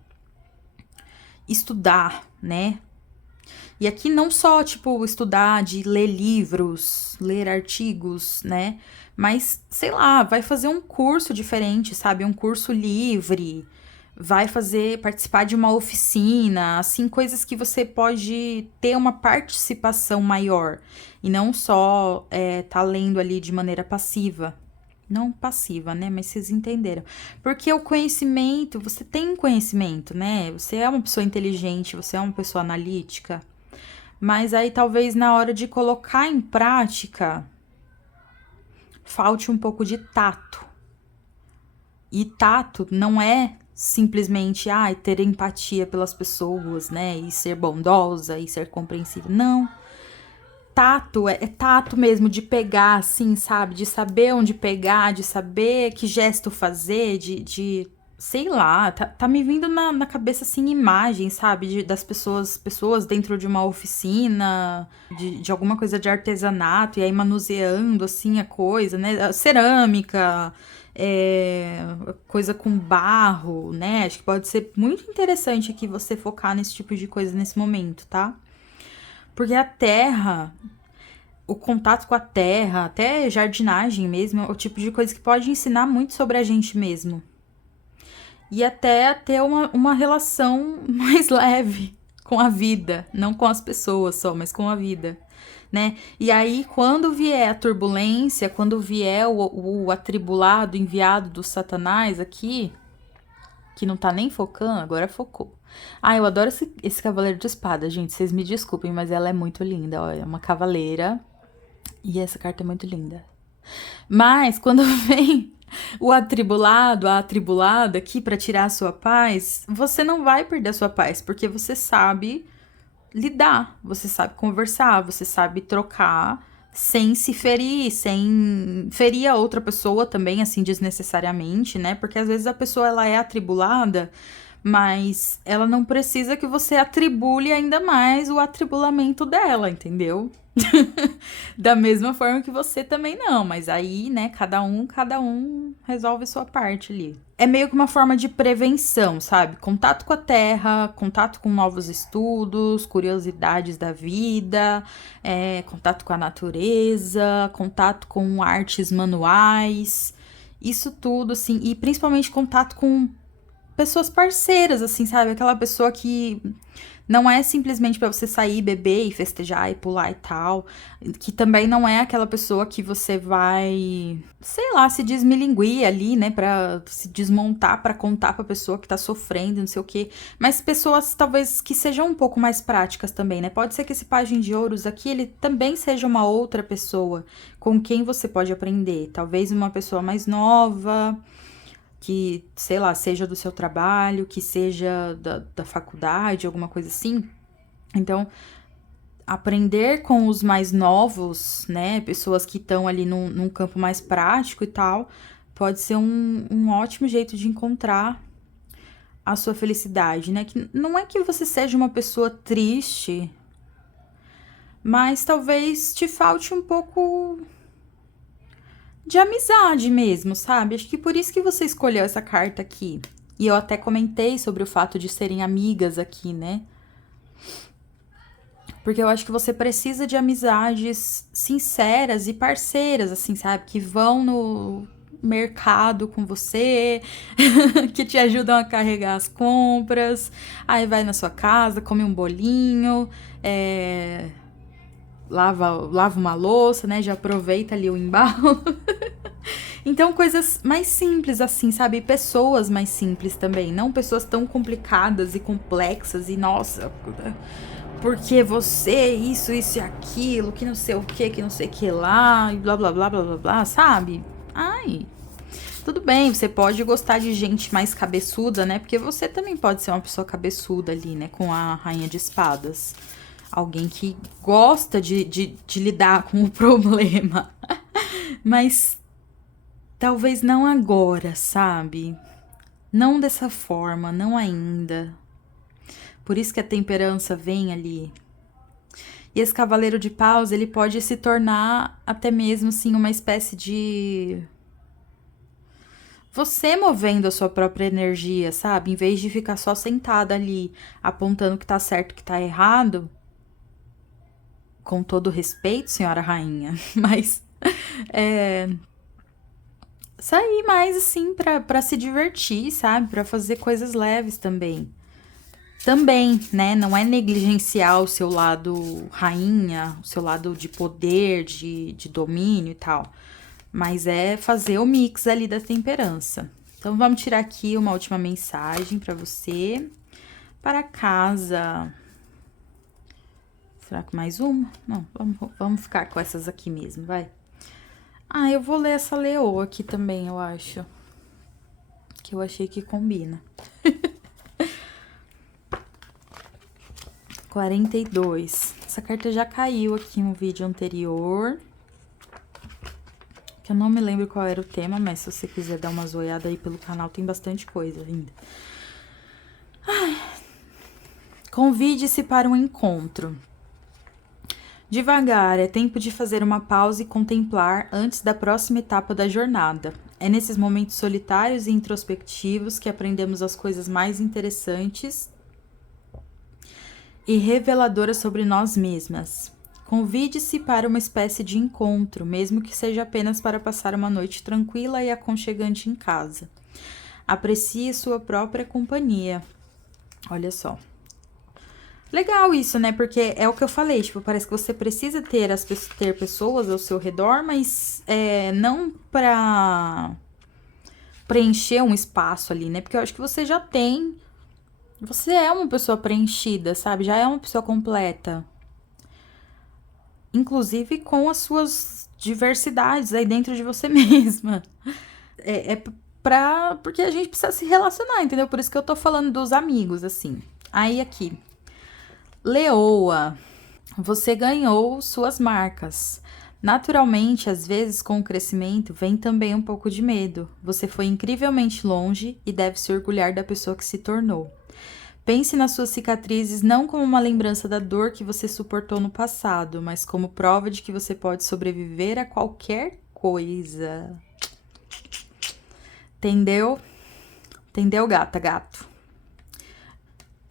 estudar, né? E aqui não só, tipo, estudar de ler livros, ler artigos, né? Mas, sei lá, vai fazer um curso diferente, sabe? Um curso livre, vai participar de uma oficina, assim, coisas que você pode ter uma participação maior. E não só tá lendo ali de maneira passiva. Não passiva, né? Mas vocês entenderam. Porque o conhecimento, você tem conhecimento, né? Você é uma pessoa inteligente, você é uma pessoa analítica. Mas aí talvez na hora de colocar em prática, falte um pouco de tato. E tato não é simplesmente ter empatia pelas pessoas, né? E ser bondosa e ser compreensiva. Não. Tato é tato mesmo, de pegar, assim, sabe? De saber onde pegar, de saber que gesto fazer, sei lá, tá me vindo na cabeça, assim, imagens, sabe? Das pessoas dentro de uma oficina, de alguma coisa de artesanato, e aí manuseando, assim, a coisa, né? Cerâmica, coisa com barro, né? Acho que pode ser muito interessante aqui você focar nesse tipo de coisa nesse momento, tá? Porque a terra, o contato com a terra, até jardinagem mesmo, é o tipo de coisa que pode ensinar muito sobre a gente mesmo. e até ter uma relação mais leve com a vida, não com as pessoas só, mas com a vida, né? E aí, quando vier a turbulência, quando vier o atribulado enviado do Satanás aqui, que não tá nem focando, agora focou. Ah, eu adoro esse cavaleiro de espada, gente. Vocês me desculpem, mas ela é muito linda. Ó, é uma cavaleira. E essa carta é muito linda. Mas quando vem o atribulado, a atribulada aqui pra tirar a sua paz, você não vai perder a sua paz, porque você sabe lidar, você sabe conversar, você sabe trocar sem se ferir, sem ferir a outra pessoa também, assim, desnecessariamente, né? Porque às vezes a pessoa, ela é atribulada, mas ela não precisa que você atribule ainda mais o atribulamento dela, entendeu? Da mesma forma que você também não, mas aí, né, cada um resolve sua parte ali. É meio que uma forma de prevenção, sabe? Contato com a terra, contato com novos estudos, curiosidades da vida, contato com a natureza, contato com artes manuais, isso tudo, assim, e principalmente contato com pessoas parceiras, assim, sabe? Aquela pessoa que não é simplesmente pra você sair, beber e festejar e pular e tal. Que também não é aquela pessoa que você vai, sei lá, se desmilinguir ali, né? Pra se desmontar, pra contar pra pessoa que tá sofrendo, não sei o quê. Mas pessoas talvez que sejam um pouco mais práticas também, né? Pode ser que esse Pajem de Ouros aqui, ele também seja uma outra pessoa com quem você pode aprender. Talvez uma pessoa mais nova, que, sei lá, seja do seu trabalho, que seja da faculdade, alguma coisa assim. Então, aprender com os mais novos, né, pessoas que estão ali num campo mais prático e tal, pode ser um ótimo jeito de encontrar a sua felicidade, né? Que não é que você seja uma pessoa triste, mas talvez te falte um pouco de amizade mesmo, sabe? Acho que por isso que você escolheu essa carta aqui. E eu até comentei sobre o fato de serem amigas aqui, né? Porque eu acho que você precisa de amizades sinceras e parceiras, assim, sabe? Que vão no mercado com você, que te ajudam a carregar as compras. Aí vai na sua casa, come um bolinho, lava uma louça, né? Já aproveita ali o embalo. Então, coisas mais simples assim, sabe? Pessoas mais simples também. Não pessoas tão complicadas e complexas e, nossa, porque você, isso e aquilo, que não sei o que não sei o que lá, e blá, blá, blá, blá, blá, blá, sabe? Ai, tudo bem, você pode gostar de gente mais cabeçuda, né? Porque você também pode ser uma pessoa cabeçuda ali, né? Com a Rainha de Espadas. Alguém que gosta de lidar com o problema. Mas talvez não agora, sabe? Não dessa forma, não ainda. Por isso que a temperança vem ali. E esse cavaleiro de paus, ele pode se tornar até mesmo, assim, uma espécie de... você movendo a sua própria energia, sabe? Em vez de ficar só sentada ali, apontando que tá certo, que tá errado. Com todo respeito, senhora rainha. Mas... sair mais assim pra se divertir, sabe? Pra fazer coisas leves também. Também, né? Não é negligenciar o seu lado rainha, o seu lado de poder, de domínio e tal. Mas é fazer o mix ali da temperança. Então, vamos tirar aqui uma última mensagem pra você. Para casa. Será que mais uma? Não, vamos ficar com essas aqui mesmo, vai. Ah, eu vou ler essa leoa aqui também, eu acho. Que eu achei que combina. 42. Essa carta já caiu aqui no vídeo anterior. Que eu não me lembro qual era o tema, mas se você quiser dar uma zoiada aí pelo canal, tem bastante coisa ainda. Convide-se para um encontro. Devagar, é tempo de fazer uma pausa e contemplar antes da próxima etapa da jornada. É nesses momentos solitários e introspectivos que aprendemos as coisas mais interessantes e reveladoras sobre nós mesmas. Convide-se para uma espécie de encontro, mesmo que seja apenas para passar uma noite tranquila e aconchegante em casa. Aprecie sua própria companhia. Olha só. Legal isso, né? Porque é o que eu falei, tipo, parece que você precisa ter pessoas ao seu redor, mas não pra preencher um espaço ali, né? Porque eu acho que você já tem. Você é uma pessoa preenchida, sabe? Já é uma pessoa completa. Inclusive com as suas diversidades aí dentro de você mesma. Porque a gente precisa se relacionar, entendeu? Por isso que eu tô falando dos amigos, assim. Aí aqui. Leoa, você ganhou suas marcas. Naturalmente, às vezes, com o crescimento, vem também um pouco de medo. Você foi incrivelmente longe e deve se orgulhar da pessoa que se tornou. Pense nas suas cicatrizes não como uma lembrança da dor que você suportou no passado, mas como prova de que você pode sobreviver a qualquer coisa. Entendeu? Entendeu, gata, gato?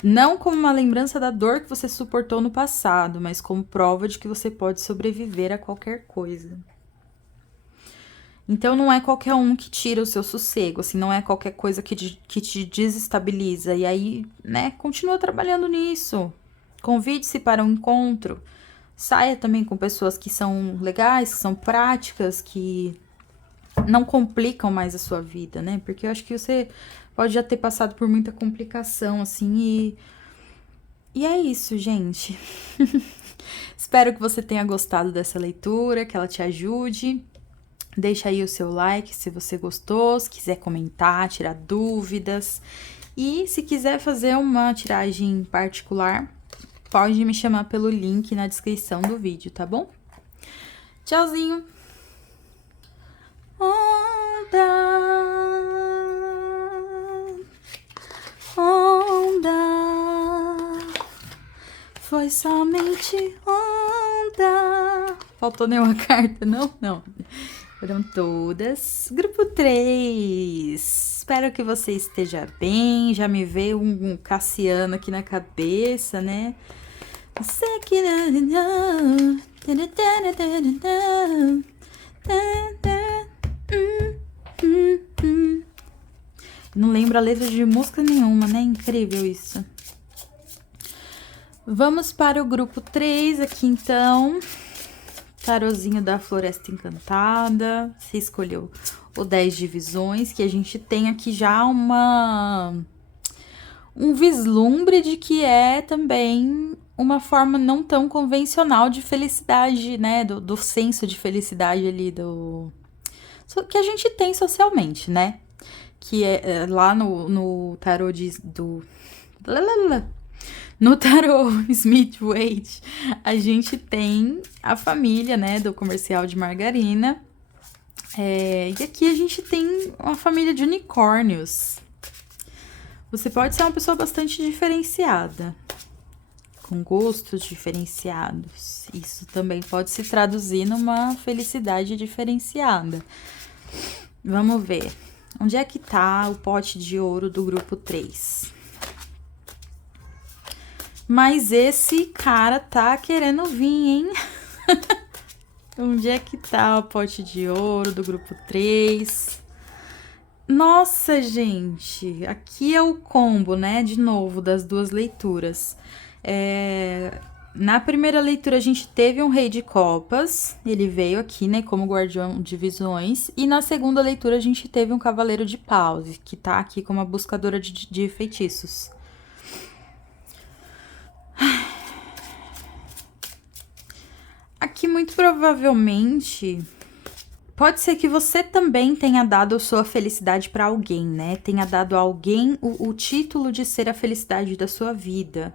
Não como uma lembrança da dor que você suportou no passado, mas como prova de que você pode sobreviver a qualquer coisa. Então, não é qualquer um que tira o seu sossego, assim, não é qualquer coisa que te desestabiliza. E aí, né, continua trabalhando nisso. Convide-se para um encontro. Saia também com pessoas que são legais, que são práticas, que não complicam mais a sua vida, né? Porque eu acho que você pode já ter passado por muita complicação, assim, e é isso, gente. Espero que você tenha gostado dessa leitura, que ela te ajude. Deixa aí o seu like se você gostou, se quiser comentar, tirar dúvidas. E se quiser fazer uma tiragem particular, pode me chamar pelo link na descrição do vídeo, tá bom? Tchauzinho! Onda, onda, foi somente onda. Faltou nenhuma carta, não? Não. Foram todas. Grupo 3. Espero que você esteja bem. Já me veio um Cassiano aqui na cabeça, né? Não lembro a letra de música nenhuma, né? Incrível isso. Vamos para o grupo 3 aqui, então. Tarozinho da Floresta Encantada. Você escolheu o 10 de visões, que a gente tem aqui já um vislumbre de que é também uma forma não tão convencional de felicidade, né? Do senso de felicidade ali, que a gente tem socialmente, né? Que é lá no tarô no tarô Smith-Waite, a gente tem a família, né, do comercial de margarina. E aqui a gente tem uma família de unicórnios. Você pode ser uma pessoa bastante diferenciada, com gostos diferenciados. Isso também pode se traduzir numa felicidade diferenciada. Vamos ver. Onde é que tá o pote de ouro do grupo 3? Mas esse cara tá querendo vir, hein? Onde é que tá o pote de ouro do grupo 3? Nossa, gente! Aqui é o combo, né? De novo, das duas leituras. Na primeira leitura, a gente teve um rei de copas. Ele veio aqui, né? Como guardião de visões. E na segunda leitura, a gente teve um cavaleiro de paus, que tá aqui como a buscadora de feitiços. Aqui, muito provavelmente, pode ser que você também tenha dado sua felicidade para alguém, né? Tenha dado a alguém o título de ser a felicidade da sua vida.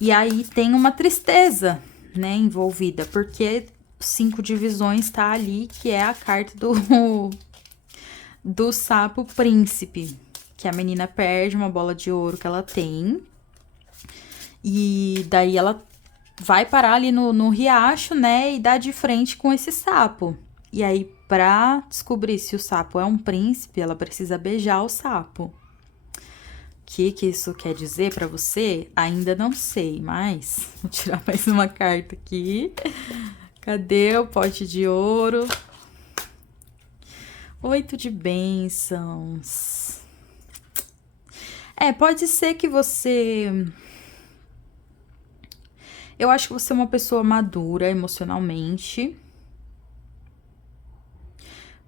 E aí tem uma tristeza, né, envolvida, porque 5 de visões tá ali, que é a carta do sapo príncipe, que a menina perde uma bola de ouro que ela tem. E daí ela vai parar ali no riacho, né, e dá de frente com esse sapo. E aí, pra descobrir se o sapo é um príncipe, ela precisa beijar o sapo. O que isso quer dizer pra você? Ainda não sei, mas vou tirar mais uma carta aqui. Cadê o pote de ouro? 8 de bênçãos. Pode ser que você... Eu acho que você é uma pessoa madura emocionalmente.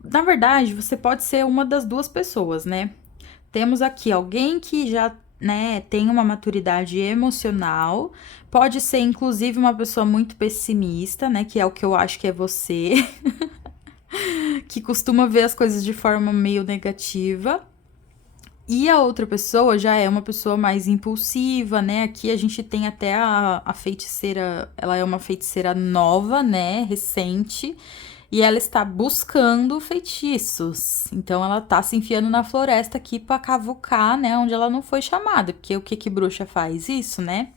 Na verdade, você pode ser uma das duas pessoas, né? Temos aqui alguém que já, né, tem uma maturidade emocional. Pode ser, inclusive, uma pessoa muito pessimista, né? Que é o que eu acho que é você. Que costuma ver as coisas de forma meio negativa. E a outra pessoa já é uma pessoa mais impulsiva, né? Aqui a gente tem até a feiticeira, ela é uma feiticeira nova, né? Recente. E ela está buscando feitiços. Então ela tá se enfiando na floresta aqui pra cavucar, né? Onde ela não foi chamada. Porque o que bruxa faz? Isso, né?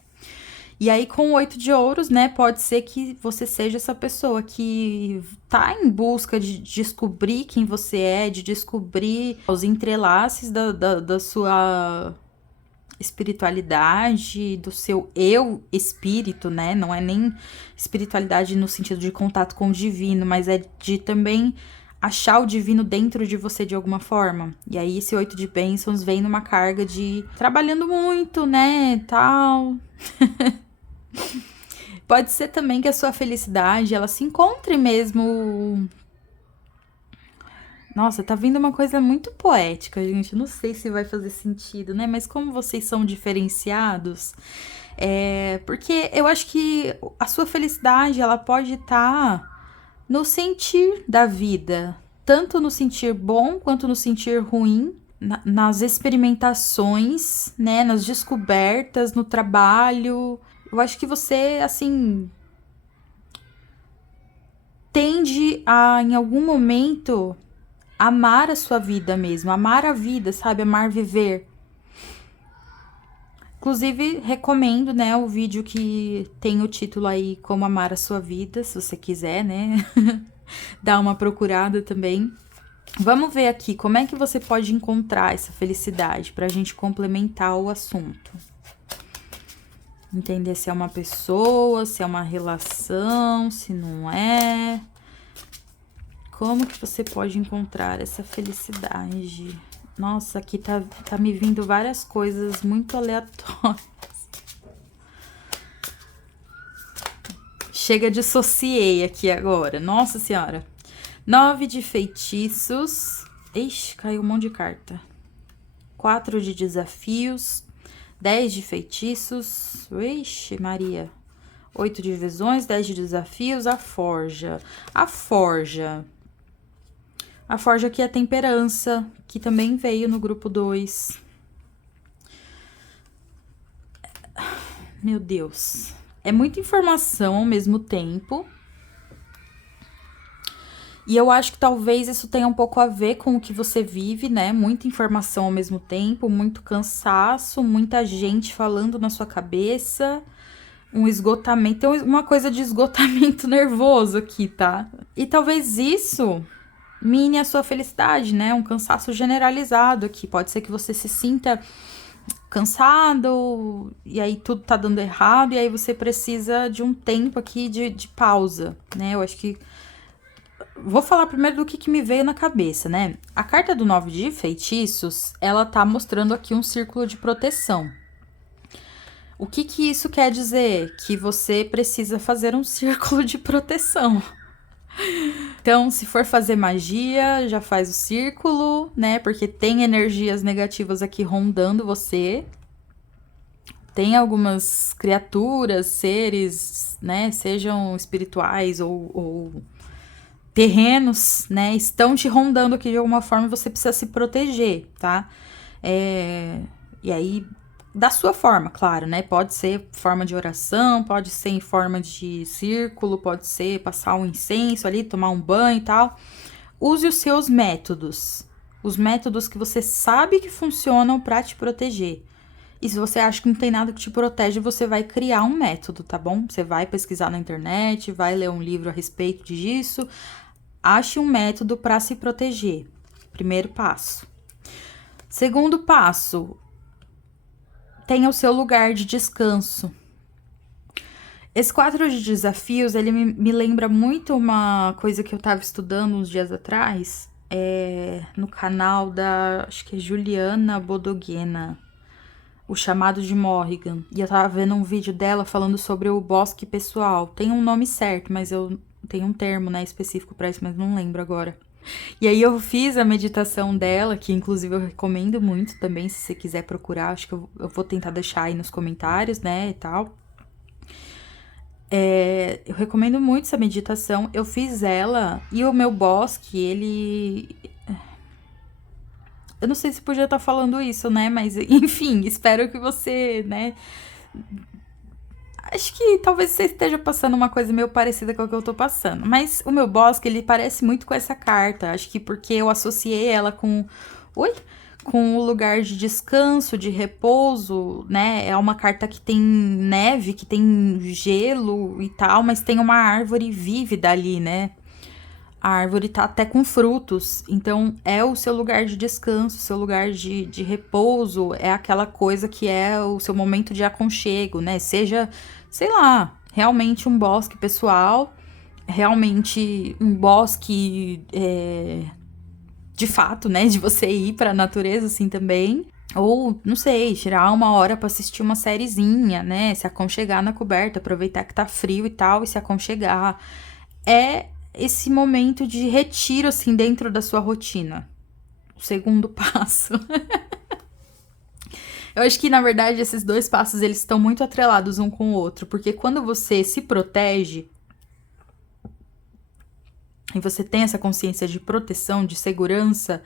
E aí, com o 8 de ouros, né, pode ser que você seja essa pessoa que tá em busca de descobrir quem você é, de descobrir os entrelaces da sua espiritualidade, do seu eu espírito, né? Não é nem espiritualidade no sentido de contato com o divino, mas é de também achar o divino dentro de você de alguma forma. E aí, esse 8 de bênçãos vem numa carga de trabalhando muito, né, tal... Pode ser também que a sua felicidade, ela se encontre mesmo... Nossa, tá vindo uma coisa muito poética, gente. Não sei se vai fazer sentido, né? Mas como vocês são diferenciados, porque eu acho que a sua felicidade, ela pode estar no sentir da vida. Tanto no sentir bom, quanto no sentir ruim. Nas experimentações, né? Nas descobertas, no trabalho... Eu acho que você, assim, tende a, em algum momento, amar a sua vida mesmo. Amar a vida, sabe? Amar viver. Inclusive, recomendo, né, o vídeo que tem o título aí, Como Amar a Sua Vida, se você quiser, né? Dar uma procurada também. Vamos ver aqui como é que você pode encontrar essa felicidade pra gente complementar o assunto. Entender se é uma pessoa, se é uma relação, se não é. Como que você pode encontrar essa felicidade? Nossa, aqui tá me vindo várias coisas muito aleatórias. Chega, dissociei aqui agora. Nossa Senhora. 9 de feitiços. Ixi, caiu um monte de carta. 4 de desafios. 10 de feitiços. Ixi, Maria. 8 de visões, 10 de desafios. A forja. A forja aqui é a temperança, que também veio no grupo 2. Meu Deus. É muita informação ao mesmo tempo. E eu acho que talvez isso tenha um pouco a ver com o que você vive, né? Muita informação ao mesmo tempo, muito cansaço, muita gente falando na sua cabeça, um esgotamento, tem uma coisa de esgotamento nervoso aqui, tá? E talvez isso mine a sua felicidade, né? Um cansaço generalizado aqui. Pode ser que você se sinta cansado e aí tudo tá dando errado e aí você precisa de um tempo aqui de pausa, né? Eu acho que vou falar primeiro do que me veio na cabeça, né? A carta do 9 de feitiços, ela tá mostrando aqui um círculo de proteção. O que isso quer dizer? Que você precisa fazer um círculo de proteção. Então, se for fazer magia, já faz o círculo, né? Porque tem energias negativas aqui rondando você. Tem algumas criaturas, seres, né? Sejam espirituais ou terrenos, né, estão te rondando aqui de alguma forma e você precisa se proteger, tá? E aí, da sua forma, claro, né? Pode ser forma de oração, pode ser em forma de círculo, pode ser passar um incenso ali, tomar um banho e tal. Use os seus métodos, os métodos que você sabe que funcionam para te proteger. E se você acha que não tem nada que te protege, você vai criar um método, tá bom? Você vai pesquisar na internet, vai ler um livro a respeito disso. Ache um método para se proteger. Primeiro passo. Segundo passo, tenha o seu lugar de descanso. Esse 4 de desafios, ele me lembra muito uma coisa que eu estava estudando uns dias atrás, no canal da, acho que é Juliana Bodoguena, O Chamado de Morrigan. E eu tava vendo um vídeo dela falando sobre o bosque pessoal. Tem um nome certo, mas eu tenho um termo, né, específico pra isso, mas não lembro agora. E aí eu fiz a meditação dela, que inclusive eu recomendo muito também, se você quiser procurar. Acho que eu vou tentar deixar aí nos comentários, né, e tal. Eu recomendo muito essa meditação. Eu fiz ela e o meu bosque, ele. Eu não sei se podia estar falando isso, né? Mas, enfim, espero que você, né? Acho que talvez você esteja passando uma coisa meio parecida com o que eu tô passando. Mas o meu bosque, ele parece muito com essa carta. Acho que porque eu associei ela com. Oi? Com o lugar de descanso, de repouso, né? É uma carta que tem neve, que tem gelo e tal, mas tem uma árvore vívida ali, né? A árvore tá até com frutos, então é o seu lugar de descanso, seu lugar de repouso, é aquela coisa que é o seu momento de aconchego, né? Seja, sei lá, realmente um bosque pessoal, realmente um bosque de fato, né? De você ir pra natureza assim também. Ou, não sei, tirar uma hora pra assistir uma sériezinha, né? Se aconchegar na coberta, aproveitar que tá frio e tal, e se aconchegar. É esse momento de retiro, assim, dentro da sua rotina. O segundo passo. Eu acho que, na verdade, esses dois passos, eles estão muito atrelados um com o outro. Porque quando você se protege, e você tem essa consciência de proteção, de segurança,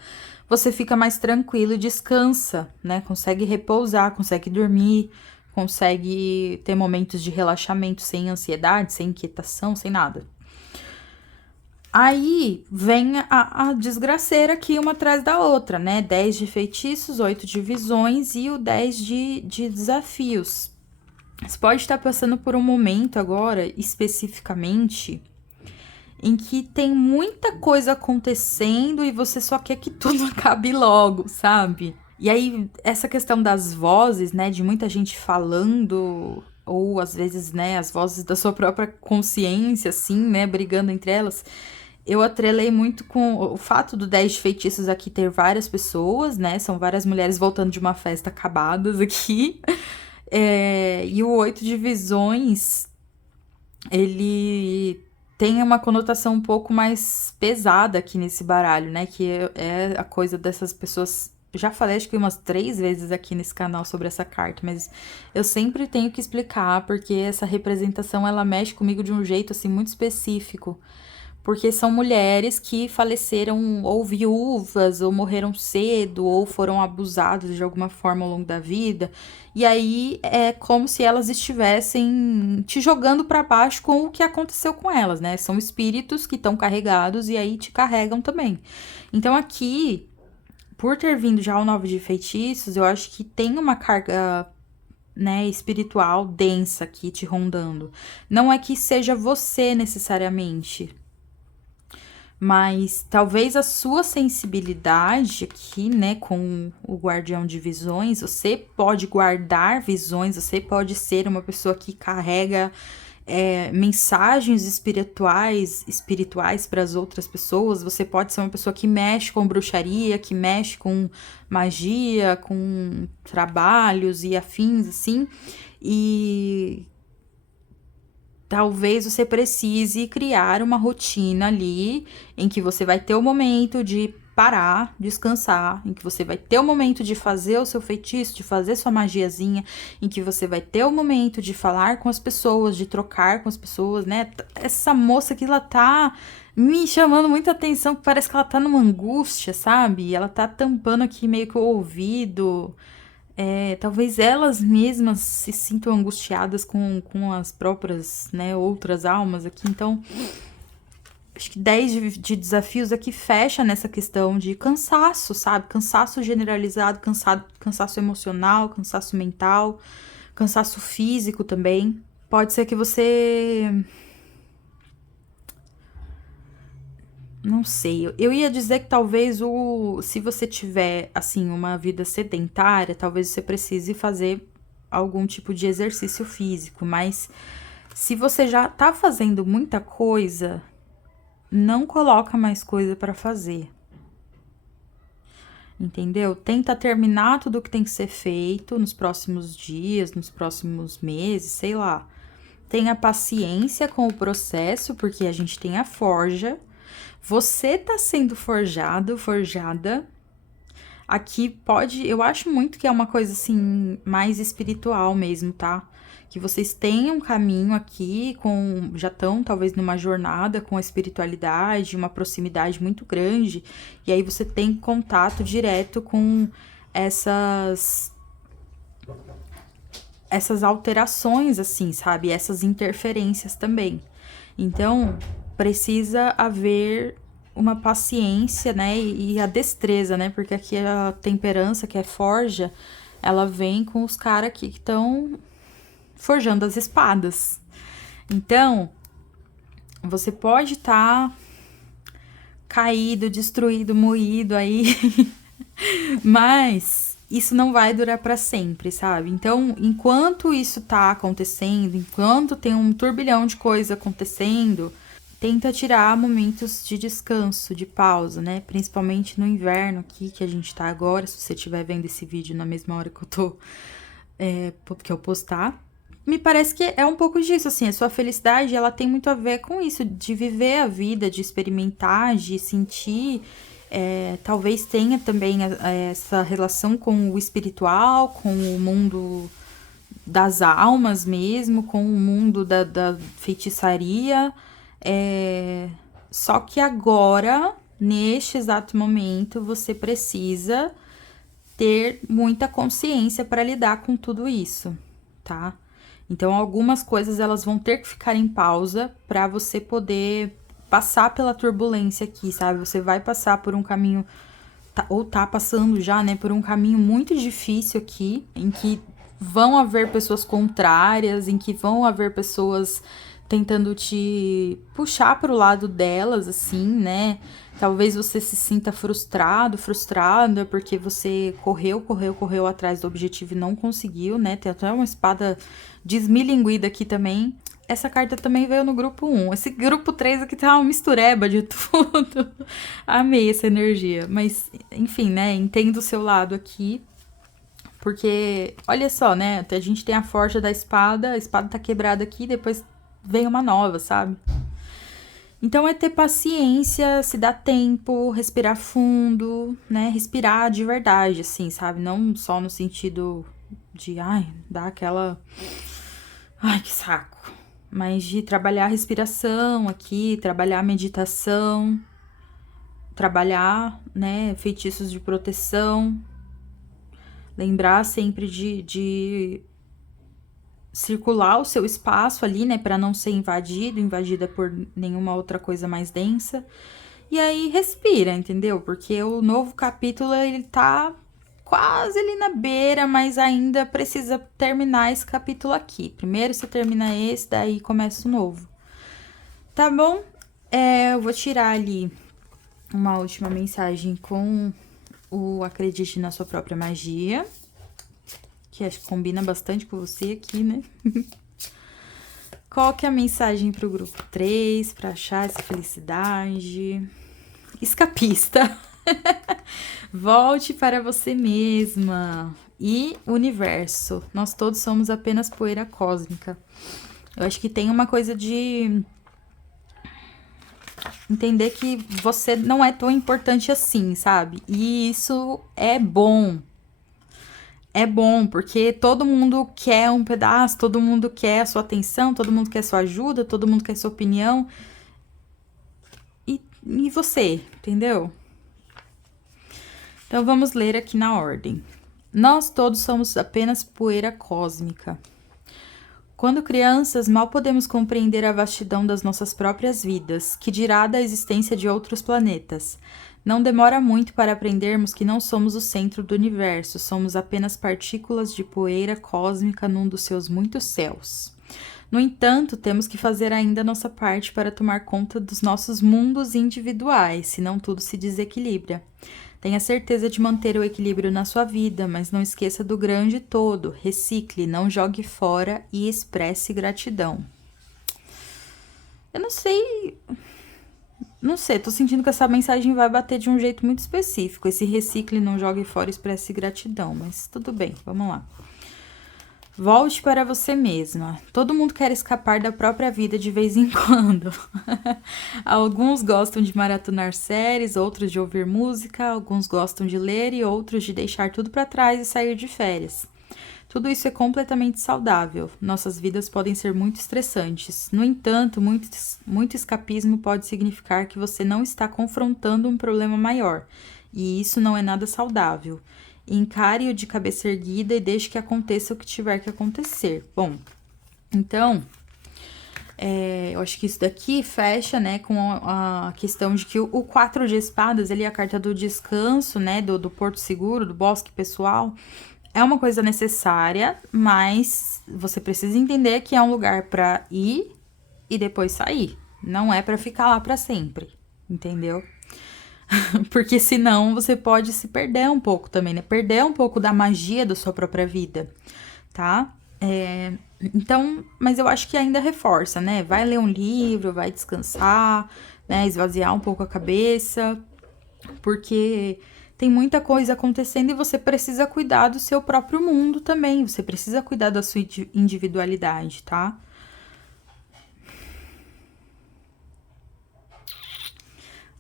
você fica mais tranquilo e descansa, né? Consegue repousar, consegue dormir, consegue ter momentos de relaxamento sem ansiedade, sem inquietação, sem nada. Aí vem a desgraceira aqui uma atrás da outra, né? 10 de feitiços, 8 de visões e o 10 de desafios. Você pode estar passando por um momento agora, especificamente, em que tem muita coisa acontecendo e você só quer que tudo acabe logo, sabe? E aí, essa questão das vozes, né, de muita gente falando, ou às vezes, né, as vozes da sua própria consciência, assim, né, brigando entre elas, eu atrelei muito com o fato do 10 de feitiços aqui ter várias pessoas, né, são várias mulheres voltando de uma festa acabadas aqui, e o 8 de visões, ele tem uma conotação um pouco mais pesada aqui nesse baralho, né? Que é a coisa dessas pessoas. Já falei acho que umas 3 vezes aqui nesse canal sobre essa carta, mas eu sempre tenho que explicar porque essa representação ela mexe comigo de um jeito assim muito específico. Porque são mulheres que faleceram ou viúvas, ou morreram cedo, ou foram abusadas de alguma forma ao longo da vida. E aí é como se elas estivessem te jogando para baixo com o que aconteceu com elas, né? São espíritos que estão carregados e aí te carregam também. Então aqui, por ter vindo já o 9 de feitiços, eu acho que tem uma carga, né, espiritual densa aqui te rondando. Não é que seja você necessariamente, mas talvez a sua sensibilidade aqui, né, com o guardião de visões, você pode guardar visões, você pode ser uma pessoa que carrega mensagens espirituais para as outras pessoas, você pode ser uma pessoa que mexe com bruxaria, que mexe com magia, com trabalhos e afins, assim, e talvez você precise criar uma rotina ali em que você vai ter o momento de parar, descansar, em que você vai ter o momento de fazer o seu feitiço, de fazer sua magiazinha, em que você vai ter o momento de falar com as pessoas, de trocar com as pessoas, né? Essa moça aqui, ela tá me chamando muita atenção, parece que ela tá numa angústia, sabe? Ela tá tampando aqui meio que o ouvido. Talvez elas mesmas se sintam angustiadas com as próprias, né, outras almas aqui. Então, acho que 10 de desafios aqui fecha nessa questão de cansaço, sabe? Cansaço generalizado, cansaço emocional, cansaço mental, cansaço físico também. Pode ser que você. Não sei, eu ia dizer que talvez se você tiver, assim, uma vida sedentária, talvez você precise fazer algum tipo de exercício físico, mas se você já tá fazendo muita coisa, não coloca mais coisa pra fazer. entendeu? Tenta terminar tudo o que tem que ser feito nos próximos dias, nos próximos meses, sei lá. Tenha paciência com o processo, porque a gente tem a forja. Você tá sendo forjado, forjada. Aqui pode, eu acho muito que é uma coisa assim, mais espiritual mesmo, tá? Que vocês tenham um caminho aqui, já estão talvez numa jornada com a espiritualidade, uma proximidade muito grande, e aí você tem contato direto com essas alterações, assim, sabe? Essas interferências também. Então, precisa haver uma paciência, né? E a destreza, né? Porque aqui a temperança, que é forja, ela vem com os caras aqui que estão forjando as espadas. Então, você pode estar caído, destruído, moído aí, mas isso não vai durar para sempre, sabe? Então, enquanto isso tá acontecendo, enquanto tem um turbilhão de coisa acontecendo, tenta tirar momentos de descanso, de pausa, né? Principalmente no inverno aqui que a gente tá agora, se você estiver vendo esse vídeo na mesma hora que eu tô, que eu postar. Me parece que é um pouco disso, assim, a sua felicidade, ela tem muito a ver com isso, de viver a vida, de experimentar, de sentir, talvez tenha também essa relação com o espiritual, com o mundo das almas mesmo, com o mundo da feitiçaria, só que agora, neste exato momento, você precisa ter muita consciência para lidar com tudo isso, tá? Então, algumas coisas elas vão ter que ficar em pausa para você poder passar pela turbulência aqui, sabe? Você vai passar por um caminho, ou tá passando já, né? Por um caminho muito difícil aqui, em que vão haver pessoas contrárias, em que vão haver pessoas tentando te puxar para o lado delas, assim, né? Talvez você se sinta frustrado, frustrada, porque você correu atrás do objetivo e não conseguiu, né? Tem até uma espada desmilinguida aqui também. Essa carta também veio no grupo 1. Esse grupo 3 aqui tá uma mistureba de tudo. Amei essa energia. Mas, enfim, né? Entendo o seu lado aqui. Porque, olha só, né? A gente tem a forja da espada, a espada tá quebrada aqui, depois vem uma nova, sabe? Então é ter paciência, se dar tempo, respirar fundo, né? Respirar de verdade, assim, sabe? Não só no sentido de, dar aquela... Ai, que saco. Mas de trabalhar a respiração aqui, trabalhar a meditação, trabalhar, né, feitiços de proteção. Lembrar sempre de circular o seu espaço ali, né, para não ser invadida por nenhuma outra coisa mais densa. E aí respira, entendeu? Porque o novo capítulo ele tá quase ali na beira, mas ainda precisa terminar esse capítulo aqui. Primeiro você termina esse, daí começa o novo. Tá bom? Eu vou tirar ali uma última mensagem com o Acredite na Sua Própria Magia, que acho que combina bastante com você aqui, né? Qual que é a mensagem pro grupo 3, para achar essa felicidade? Escapista. Volte para você mesma. E universo. Nós todos somos apenas poeira cósmica. Eu acho que tem uma coisa de entender que você não é tão importante assim, sabe? E isso é bom. É bom, porque todo mundo quer um pedaço, todo mundo quer a sua atenção, todo mundo quer sua ajuda, todo mundo quer sua opinião. E você, entendeu? Então vamos ler aqui na ordem. Nós todos somos apenas poeira cósmica. Quando crianças, mal podemos compreender a vastidão das nossas próprias vidas, que dirá da existência de outros planetas. Não demora muito para aprendermos que não somos o centro do universo, somos apenas partículas de poeira cósmica num dos seus muitos céus. No entanto, temos que fazer ainda a nossa parte para tomar conta dos nossos mundos individuais, senão tudo se desequilibra. Tenha certeza de manter o equilíbrio na sua vida, mas não esqueça do grande todo. Recicle, não jogue fora e expresse gratidão. Eu não sei Não sei, tô sentindo que essa mensagem vai bater de um jeito muito específico. Esse recicle, não jogue fora, expresse gratidão. Mas tudo bem, vamos lá. Volte para você mesma. Todo mundo quer escapar da própria vida de vez em quando. Alguns gostam de maratonar séries, outros de ouvir música, alguns gostam de ler e outros de deixar tudo para trás e sair de férias. Tudo isso é completamente saudável. Nossas vidas podem ser muito estressantes. No entanto, muito escapismo pode significar que você não está confrontando um problema maior. E isso não é nada saudável. Encare-o de cabeça erguida e deixe que aconteça o que tiver que acontecer. Bom, então, eu acho que isso daqui fecha, né, com a questão de que o 4 de espadas, ele é a carta do descanso, né, do porto seguro, do bosque pessoal. É uma coisa necessária, mas você precisa entender que é um lugar para ir e depois sair. Não é para ficar lá para sempre, entendeu? Porque senão você pode se perder um pouco também, né? Perder um pouco da magia da sua própria vida, tá? Então, mas eu acho que ainda reforça, né? Vai ler um livro, vai descansar, né? Esvaziar um pouco a cabeça, porque tem muita coisa acontecendo e você precisa cuidar do seu próprio mundo também. Você precisa cuidar da sua individualidade, tá?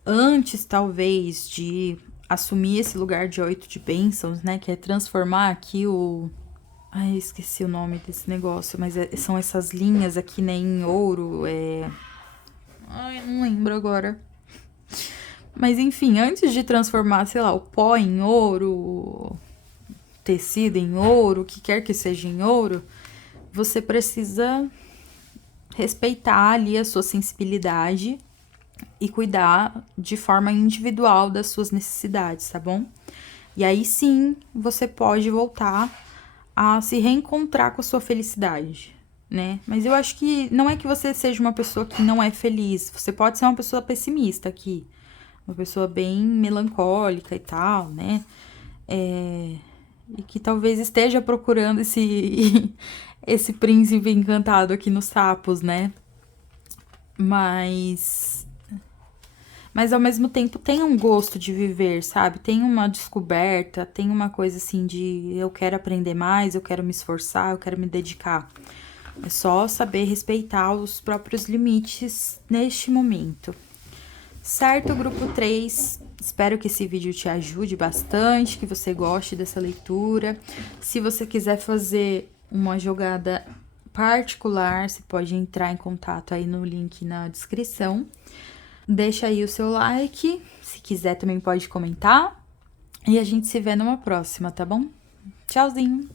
Antes, talvez, de assumir esse lugar de 8 de bênçãos, né? Que é transformar aqui o... Ai, esqueci o nome desse negócio, mas são essas linhas aqui, né, em ouro, Ai, não lembro agora. Mas enfim, antes de transformar, sei lá, o pó em ouro, tecido em ouro, o que quer que seja em ouro, você precisa respeitar ali a sua sensibilidade e cuidar de forma individual das suas necessidades, tá bom? E aí sim, você pode voltar a se reencontrar com a sua felicidade, né? Mas eu acho que não é que você seja uma pessoa que não é feliz, você pode ser uma pessoa pessimista aqui, uma pessoa bem melancólica e tal, né? E que talvez esteja procurando esse príncipe encantado aqui nos sapos, né? Mas ao mesmo tempo tem um gosto de viver, sabe? Tem uma descoberta, tem uma coisa assim de eu quero aprender mais, eu quero me esforçar, eu quero me dedicar. É só saber respeitar os próprios limites neste momento. Certo, grupo 3, espero que esse vídeo te ajude bastante, que você goste dessa leitura. Se você quiser fazer uma jogada particular, você pode entrar em contato aí no link na descrição. Deixa aí o seu like, se quiser também pode comentar. E a gente se vê numa próxima, tá bom? Tchauzinho!